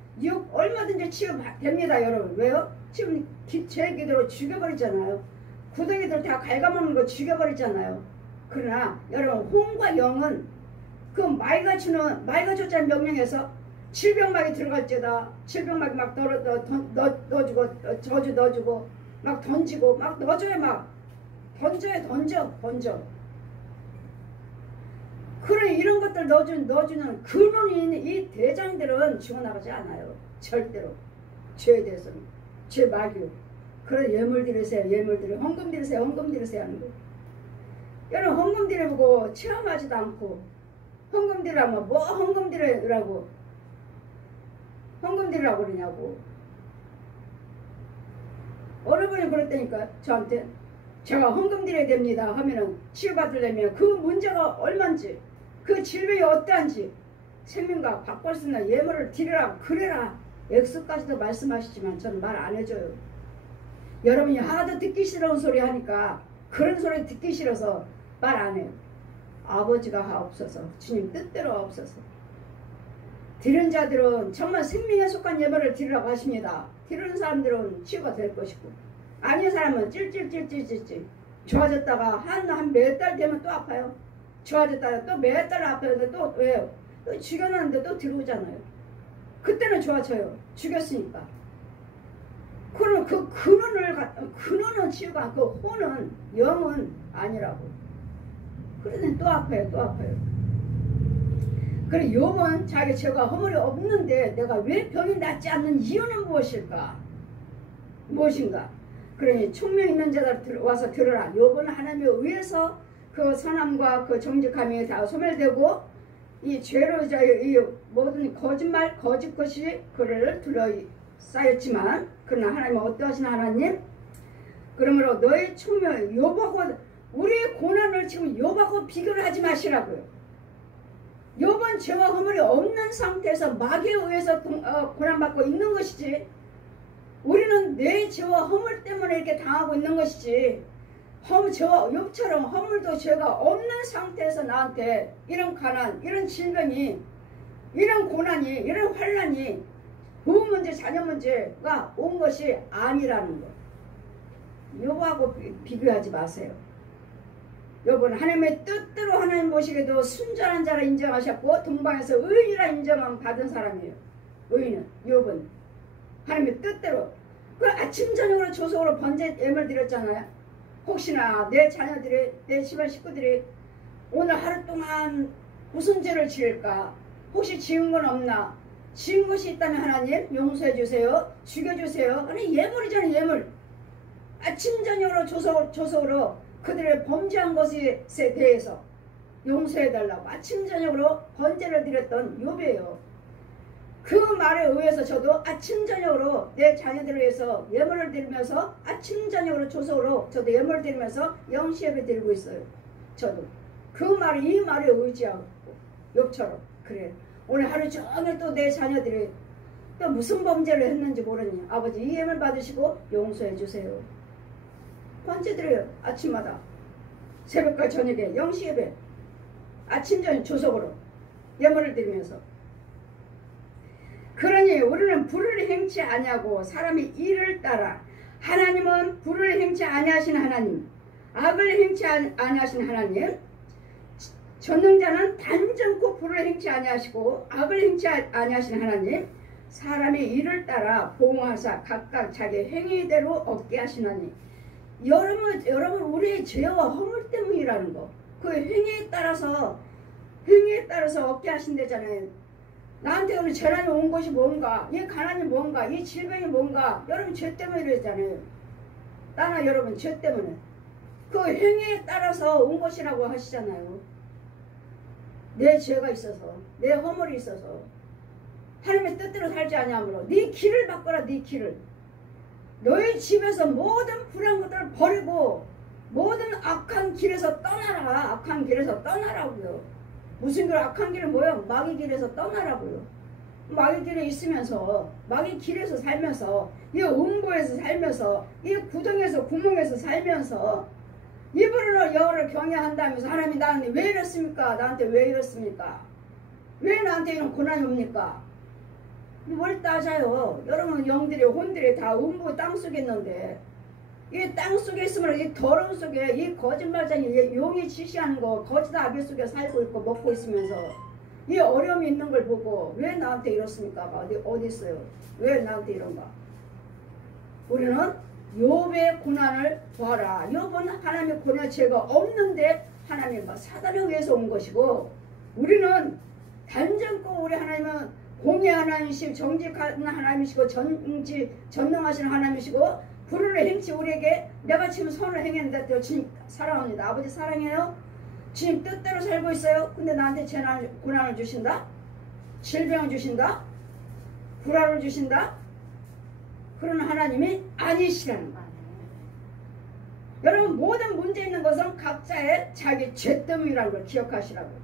얼마든지 치유됩니다. 여러분. 왜요? 지금 제 기도로 죽여버리잖아요. 구덩이들 다 갉아먹는 거 죽여버리잖아요. 그러나 여러분 혼과 영은 그 말가 조자 명령해서 질병막이 들어갈지다. 질병막이 막 넣어주고 저주 넣어주고 막 던지고 막 넣어줘야 막 던져. 그래 이런 것들 넣어주는 근원이 있는 이 대장들은 죽어나가지 않아요. 절대로. 죄에 대해서는. 죄 마귀. 그래 예물 드리세요. 헌금 드리세요 하는 거예요. 여러분 헌금 드려보고 체험하지도 않고 헌금 드리라면 뭐 헌금 드리라고 그러냐고. 어느 분이 그랬다니까 저한테 제가 헌금 드려야 됩니다 하면은 치유받으려면 그 문제가 얼만지 그 질병이 어떠한지 생명과 바꿔쓰나 예물을 드리라 그래라 액수까지도 말씀하시지만 저는 말 안 해줘요. 여러분이 하도 듣기 싫은 소리 하니까 그런 소리 듣기 싫어서 말 안 해요. 아버지가 하옵소서. 주님 뜻대로 하옵소서. 드리는 자들은 정말 생명에 속한 예물을 드리라고 하십니다. 드리는 사람들은 치유가 될 것이고 아닌 사람은 찔찔 좋아졌다가 한 몇 달 되면 또 아파요. 좋아졌다가 또 몇 달 아파요. 또 왜요? 또 죽여놨는데 또 들어오잖아요. 그때는 좋아져요. 죽였으니까. 그럼 그 근원은 치유가 그 혼은 영은 아니라고. 그러더니 또 아파요. 그래 욥은 자기 죄가 허물이 없는데 내가 왜 병이 낫지 않는 이유는 무엇인가? 그러니 총명 있는 자들 와서 들으라. 욥은 하나님에 의해서 그 선함과 그 정직함이 다 소멸되고 이 죄로 이 모든 거짓말 거짓 것이 그를 둘러싸였지만 그러나 하나님은 어떠하신 하나님? 그러므로 너의 총명 욥하고 우리의 고난을 지금 욥하고 비교를 하지 마시라고요. 욥은 죄와 허물이 없는 상태에서 마귀에 의해서 고난받고 있는 것이지 우리는 내 죄와 허물 때문에 이렇게 당하고 있는 것이지 욥처럼 허물도 죄가 없는 상태에서 나한테 이런 가난, 이런 질병이, 이런 고난이, 이런 환난이 부부 문제, 자녀 문제가 온 것이 아니라는 것. 욥하고 비교하지 마세요. 욥은 하나님의 뜻대로 하나님 보시기에도 순전한 자라 인정하셨고 동방에서 의인이라 인정함 받은 사람이에요. 의인은 욥은 하나님의 뜻대로 그 아침 저녁으로 조속으로 번제 예물 드렸잖아요. 혹시나 내 자녀들이 내 집안 식구들이 오늘 하루 동안 무슨 죄를 지을까? 혹시 지은 건 없나? 지은 것이 있다면 하나님 용서해 주세요. 죽여주세요. 아니 예물이잖아요. 예물. 아침 저녁으로 조속으로 그들의 범죄한 것에 대해서 용서해달라고 아침 저녁으로 번제를 드렸던 욥이에요. 그 말에 의해서 저도 아침 저녁으로 내 자녀들을 위해서 예물을 드리면서 아침 저녁으로 조속으로 저도 예물을 드리면서 영시예배 드리고 있어요. 저도 이 말에 의지하고 욥처럼 그래 오늘 하루 종일 또 내 자녀들이 또 무슨 범죄를 했는지 모르니 아버지 이 예물 받으시고 용서해 주세요. 번제 드려요. 아침마다 새벽과 저녁에 영시예배 아침 저녁 조속으로 예물을 드리면서 그러니 우리는 불을 행치 아니하고 사람이 이를 따라 하나님은 불을 행치 아니하신 하나님 악을 행치 아니하신 하나님 전능자는 단정코 불을 행치 아니하시고 악을 행치 아니하신 하나님 사람의 일을 따라 보응하사 각각 자기 행위대로 얻게 하시나니 여러분 우리의 죄와 허물 때문이라는 거 그 행위에 따라서 얻게 하신다잖아요. 나한테 오늘 재난이 온 것이 뭔가 이 가난이 뭔가 이 질병이 뭔가 여러분 죄 때문에 이러잖아요. 나나 여러분 죄 때문에 그 행위에 따라서 온 것이라고 하시잖아요. 내 죄가 있어서, 내 허물이 있어서 하나님의 뜻대로 살지 아니하므로 네 길을 바꿔라. 네 길을. 너희 집에서 모든 불의한 것들을 버리고 모든 악한 길에서 떠나라. 악한 길에서 떠나라고요. 무슨 길 악한 길은 뭐예요? 마귀 길에서 떠나라고요. 마귀 길에 있으면서 마귀 길에서 살면서 이 음부에서 살면서 이 구덩에서 구멍에서 살면서 입으로 여호와를 경외한다면서 하나님이 나한테 왜 이렇습니까? 나한테 왜 이렇습니까? 왜 나한테 이런 고난이 옵니까? 뭘 따져요? 여러분 영들이 혼들이 다 음부 땅속에 있는데 이 땅속에 있으면 이 더러운 속에 이 거짓말쟁이 용이 지시하는 거 거짓 아비 속에 살고 있고 먹고 있으면서 이 어려움이 있는 걸 보고 왜 나한테 이렇습니까? 어디 있어요? 왜 나한테 이런가? 우리는 욥의 고난을 보아라. 욥은 하나님의 고난 죄가 없는데 하나님 사단에 의해서 온 것이고 우리는 단정코 우리 하나님은 공의 하나님이시고 정직한 하나님이시고 전능하신 하나님이시고 불의를 행치 우리에게 내가 지금 선을 행했는데 주님 사랑합니다. 아버지 사랑해요. 주님 뜻대로 살고 있어요. 근데 나한테 고난을 주신다? 질병을 주신다? 불화를 주신다? 그런 하나님이 아니시라는 거예요. 여러분 모든 문제 있는 것은 각자의 자기 죄 때문이라는 걸 기억하시라고.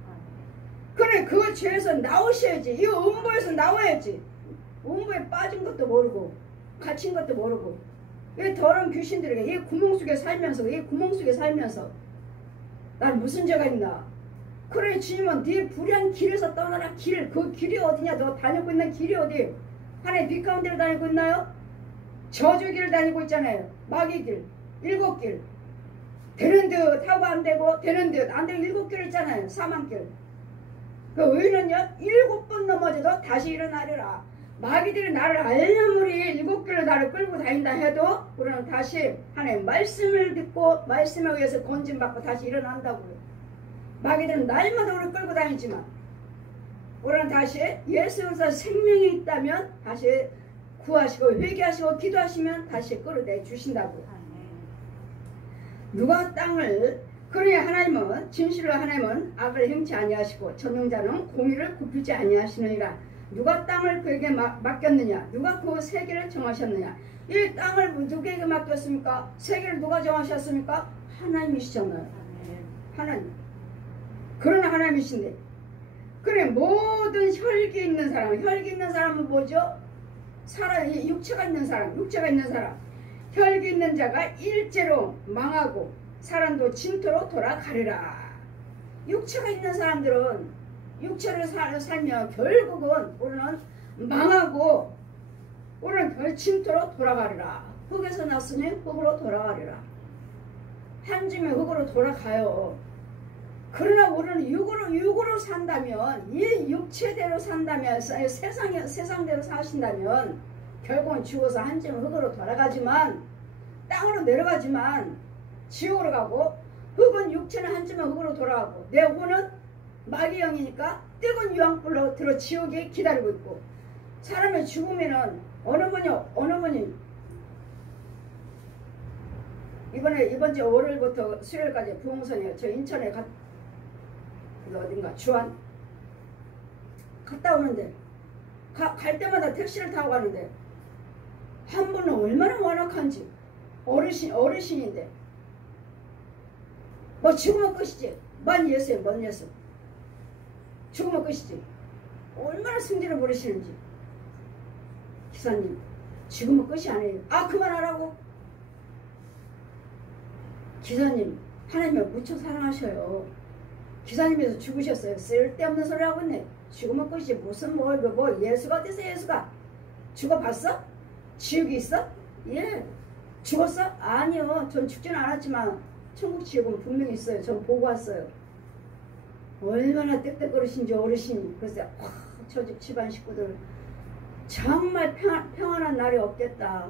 그래 그 죄에서 나오셔야지. 이 음부에서 나와야지. 음부에 빠진 것도 모르고 갇힌 것도 모르고 이 더러운 귀신들에게 이 구멍 속에 살면서 난 무슨 죄가 있나? 그래 주님은 네 불의한 길에서 떠나라. 그 길이 어디냐? 너 다니고 있는 길이 어디? 하나님 빛 가운데로 다니고 있나요? 저주길을 다니고 있잖아요. 마귀 길, 일곱 길. 되는 듯 하고 안 되고 되는 듯 안 되고 일곱 길 있잖아요. 사망길. 그 의인은요 7번 넘어져도 다시 일어나리라. 마귀들이 나를 알려물이 일곱 길로 나를 끌고 다닌다 해도 우리는 다시 하나님 말씀을 듣고 말씀에 의해서 건진받고 다시 일어난다고요. 마귀들은 날마다 우리를 끌고 다니지만 우리는 다시 예수로서 생명이 있다면 다시 구하시고 회개하시고 기도하시면 다시 끌어내 주신다고요. 누가 땅을 그러니 하나님은 진실로 하나님은 악을 행치 아니하시고 전능자는 공의를 굽히지 아니하시느니라. 누가 땅을 그에게 맡겼느냐? 누가 그 세계를 정하셨느냐? 이 땅을 누구에게 맡겼습니까? 세계를 누가 정하셨습니까? 하나님이시잖아요. 하나님. 그런 하나님이신데 그래 모든 혈기 있는 사람은 뭐죠? 육체가 있는 사람 혈기 있는 자가 일제로 망하고 사람도 진토로 돌아가리라. 육체가 있는 사람들은 육체를 살면 결국은 우리는 망하고 우리는 진토로 돌아가리라. 흙에서 났으니 흙으로 돌아가리라. 한 줌의 흙으로 돌아가요. 그러나 우리는 육으로 산다면 이 육체대로 산다면 세상대로 사신다면 결국은 죽어서 한 줌의 흙으로 돌아가지만 땅으로 내려가지만 지옥으로 가고 흙은 육체는 한 줌의 흙으로 돌아가고 내 혼은 마귀 영이니까 뜨거운 유황불로 들어 지옥에 기다리고 있고 사람의 죽으면은 어느 분이 이번 주 월요일부터 수요일까지 부흥선이에요. 저 인천에 어딘가 주안 갔다 오는데 갈 때마다 택시를 타고 가는데 한 분은 얼마나 완악한지 어르신인데 뭐 죽으면 끝이지. 뭔 예수야 뭔 예수. 죽으면 끝이지. 얼마나 승질을 부리시는지. 기사님 죽으면 끝이 아니에요. 아 그만하라고. 기사님 하나님을 무척 사랑하셔요. 기사님에서 죽으셨어요. 쓸데없는 소리 하고 있네. 죽으면 끝이지. 무슨 뭐 예수가 어디서 예수가 죽어봤어? 지옥이 있어? 예. 죽었어? 아니요. 전 죽지는 않았지만 천국 지옥은 분명히 있어요. 전 보고 왔어요. 얼마나 땡땡거리신지 어르신이. 그래서 저 집 집안 식구들 정말 평안한 날이 없겠다.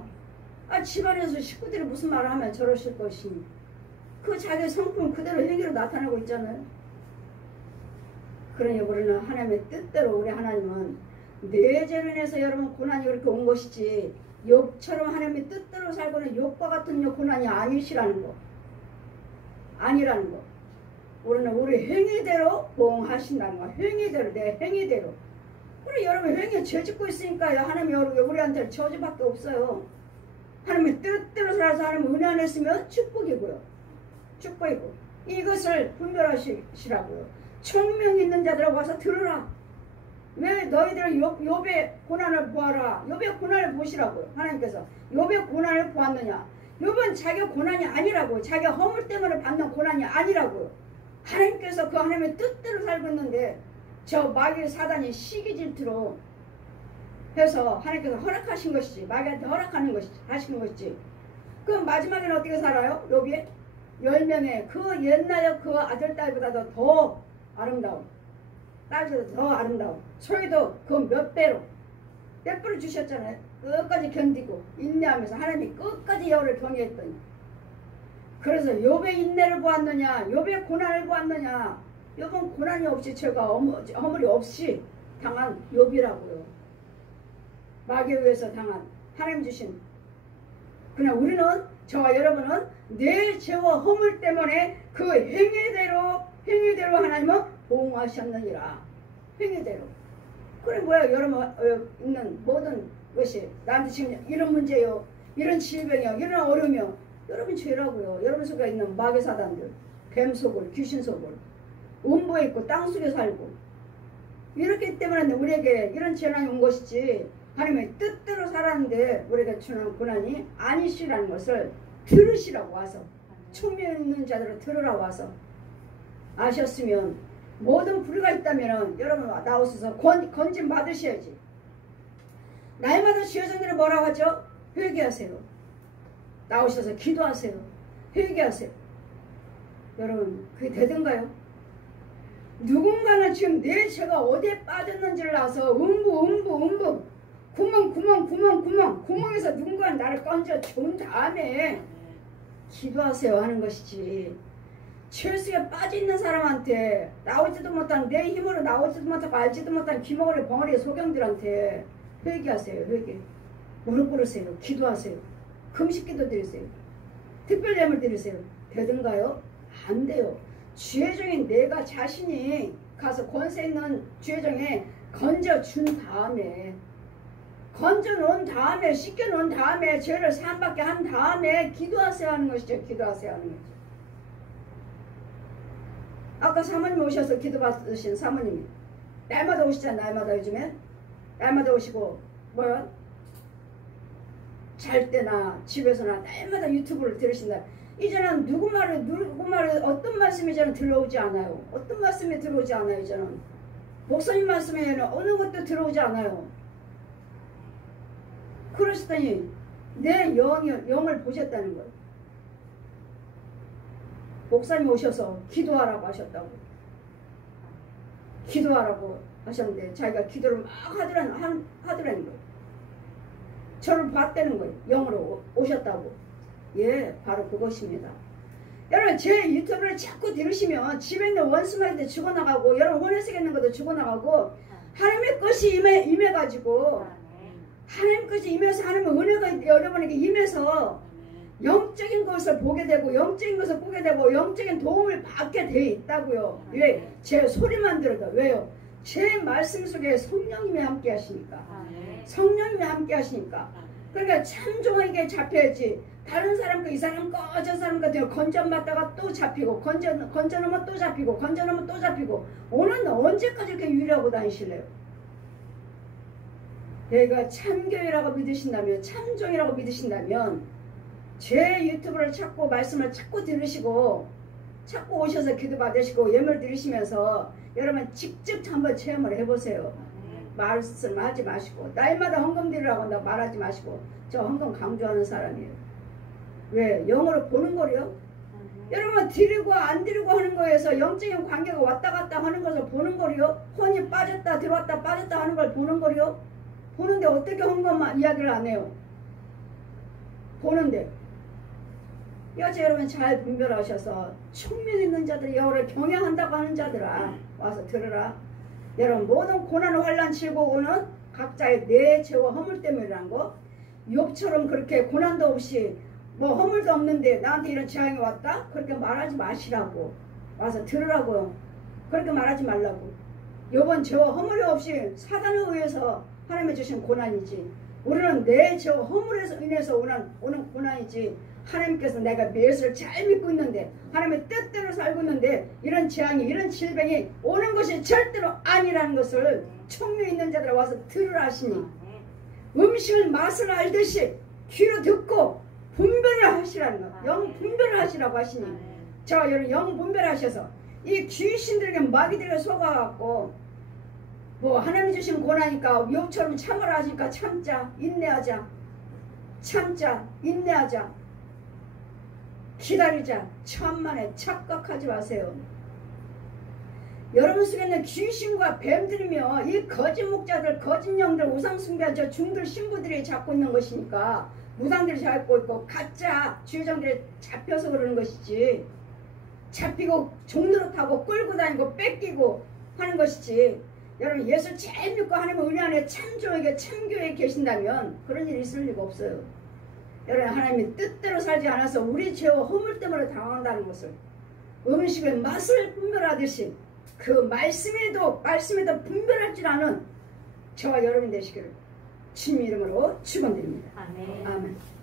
아 집안에서 식구들이 무슨 말을 하면 저러실 것이니 그 자기 성품 그대로 행위로 나타나고 있잖아요. 그러니 우리는 하나님의 뜻대로 우리 하나님은 내 죄로 인해서 여러분 고난이 그렇게 온 것이지 욥처럼 하나님의 뜻대로 살고는 욥과 같은 고난이 아니시라는 거. 아니라는 거. 우리는 우리 행위대로 보응하신다는 거. 행위대로, 내 행위대로. 그래, 여러분 행위 죄 짓고 있으니까요. 하나님이 우리한테 저주밖에 없어요. 하나님의 뜻대로 살아서 하나님 은혜 안 했으면 축복이고요. 축복이고. 이것을 분별하시라고요. 총명 있는 자들아 와서 들으라. 왜 너희들은 욥의 고난을 보아라. 욥의 고난을 보시라고요. 하나님께서 욥의 고난을 보았느냐. 욥은 자기가 고난이 아니라고요. 자기가 허물 때문에 받는 고난이 아니라고요. 하나님께서 그 하나님의 뜻대로 살고 있는데 저 마귀 사단이 시기 질투로 해서 하나님께서 허락하신 것이지. 마귀한테 허락하는 것이지. 하시는 것이지. 그럼 마지막에는 어떻게 살아요? 욥이 10명의 그 옛날에 그 아들 딸보다도 더 아름다움. 딸보다 더 아름다움. 소유도 그 몇 배로 주셨잖아요. 끝까지 견디고 인내하면서 하나님이 끝까지 여호를 경외했더니. 그래서 욥의 인내를 보았느냐, 욥의 고난을 보았느냐. 욥은 고난이 없이 죄가 허물이 없이 당한 욥이라고요. 마귀에 의해서 당한 하나님 주신. 그냥 우리는, 저와 여러분은 내 죄와 허물 때문에 그 행위대로 하나님은 보응하셨느니라. 행위대로. 그래 뭐야, 여러분 있는 모든 것이 나한테 지금 이런 문제요, 이런 질병이요, 이런 어려움이요. 여러분 죄라고요. 여러분 속에 있는 마귀 사단들, 뱀 속을, 귀신 속을, 음부에 있고 땅 속에 살고 이렇기 때문에 우리에게 이런 재난이 온 것이지 하나님의 뜻대로 살았는데 우리에게 주는 고난이 아니시라는 것을 들으시라고 와서, 총명 있는 자들을 들으라 와서 아셨으면, 모든 불의가 있다면 여러분 나오셔서 건진 받으셔야지. 날마다 주의 성전에 뭐라고 하죠? 회개하세요. 나오셔서 기도하세요. 회개하세요. 여러분 그게 되던가요? 누군가는 지금 내 죄가 어디에 빠졌는지를 알아서 음부 구멍에서 누군가는 나를 건져 준 다음에 기도하세요 하는 것이지, 죄수에 빠져있는 사람한테, 나오지도 못한, 내 힘으로 나오지도 못하고 알지도 못한 귀머거리 벙어리 소경들한테 회개하세요. 회개. 무릎 꿇으세요. 기도하세요. 금식기도 드리세요. 특별 예물 드리세요. 되던가요? 안 돼요. 주의종인 내가 자신이 가서 권세 있는 주의종에 건져준 다음에, 건져놓은 다음에, 씻겨놓은 다음에, 죄를 사함받게 한 다음에 기도하세요 하는 것이죠. 기도하세요 하는 거죠. 아까 사모님 오셔서 기도 받으신 사모님이 날마다 오시잖아요. 날마다 요즘에 날마다 오시고 뭐야, 잘 때나 집에서나 날마다 유튜브를 들으신다. 이제는 누구 말을 어떤 말씀이 저는 들어오지 않아요. 어떤 말씀이 들어오지 않아요. 저는 목사님 말씀에는 어느 것도 들어오지 않아요. 그러시더니 내 영을 보셨다는 거예요. 목사님 오셔서 기도하라고 하셨다고. 기도하라고 하셨는데 자기가 기도를 막 하더라는 거예요. 저를 봤다는 거예요. 영으로 오셨다고. 예, 바로 그것입니다. 여러분 제 유튜브를 자꾸 들으시면 집에 있는 원수마귀도 죽어나가고, 여러분 혼에 속에 있는 것도 죽어나가고, 하나님의 것이 임해가지고, 하나님 것이 임해서 하나님의 은혜가 여러분에게 임해서 영적인 것을 보게 되고, 영적인 것을 보게 되고, 영적인 도움을 받게 돼 있다고요. 왜? 제 소리만 들어도. 왜요? 제 말씀 속에 성령님이 함께 하시니까. 성령님이 함께 하시니까. 그러니까 참종에게 잡혀야지. 다른 사람 거, 이 사람 거, 저 사람 거 건전받다가 또 잡히고, 건져놓으면 또 잡히고, 건져놓으면 또 잡히고. 오늘 언제까지 이렇게 유리하고 다니실래요? 내가 참교회라고 믿으신다면, 참종이라고 믿으신다면, 제 유튜브를 찾고 말씀을 찾고 들으시고, 찾고 오셔서 기도 받으시고 예물 드리시면서 여러분 직접 한번 체험을 해보세요. 말씀하지 마시고, 날마다 헌금 드리라고 한다고 말하지 마시고. 저 헌금 강조하는 사람이에요. 왜? 영어로 보는 거요? 여러분 드리고 안 드리고 하는 거에서 영적인 관계가 왔다 갔다 하는 것을 보는 거요? 혼이 빠졌다 들어왔다 빠졌다 하는 걸 보는 거요? 보는데 어떻게 헌금만 이야기를 안 해요? 보는데. 여자 여러분 잘 분별하셔서 총명 있는 자들, 여호와를 경외한다고 하는 자들아 와서 들으라. 여러분 모든 고난 환난 질고는 각자의 내 죄와 허물 때문이라는 거. 욥처럼 그렇게 고난도 없이 뭐 허물도 없는데 나한테 이런 재앙이 왔다? 그렇게 말하지 마시라고. 와서 들으라고요. 그렇게 말하지 말라고. 요번 죄와 허물이 없이 사단에 의해서 하나님이 주신 고난이지. 우리는 내 죄와 허물에서 인해서 오는 고난이지. 하나님께서 내가 예수를 잘 믿고 있는데 하나님의 뜻대로 살고 있는데 이런 재앙이 이런 질병이 오는 것이 절대로 아니라는 것을 총류 있는 자들 와서 들으라 하시니 음식을 맛을 알듯이 귀로 듣고 분별을 하시라는 거. 영 분별을 하시라고 하시니 자 여러분 영 분별하셔서 이 귀신들에게 마귀들에게 속아갖고 뭐 하나님 주신 고난이니까 욕처럼 참으라 하시니까 참자 인내하자 참자 인내하자 기다리자 천만에 착각하지 마세요. 여러분 속에 있는 귀신과 뱀들이며 이 거짓 목자들 거짓 영들 우상숭배한 저 중들 신부들이 잡고 있는 것이니까 무당들이 잡고 있고 가짜 주의정들이 잡혀서 그러는 것이지 잡히고 종로로 타고 끌고 다니고 뺏기고 하는 것이지. 여러분 예수 잘 믿고 하나님의 은혜 안에 참조에게 참교에 계신다면 그런 일이 있을 리가 없어요. 여러분 하나님이 뜻대로 살지 않아서 우리 죄와 허물 때문에 당한다는 것을 음식의 맛을 분별하듯이 그 말씀에도 분별할 줄 아는 저와 여러분 되시기를 주님 이름으로 축원드립니다. 아멘. 아멘.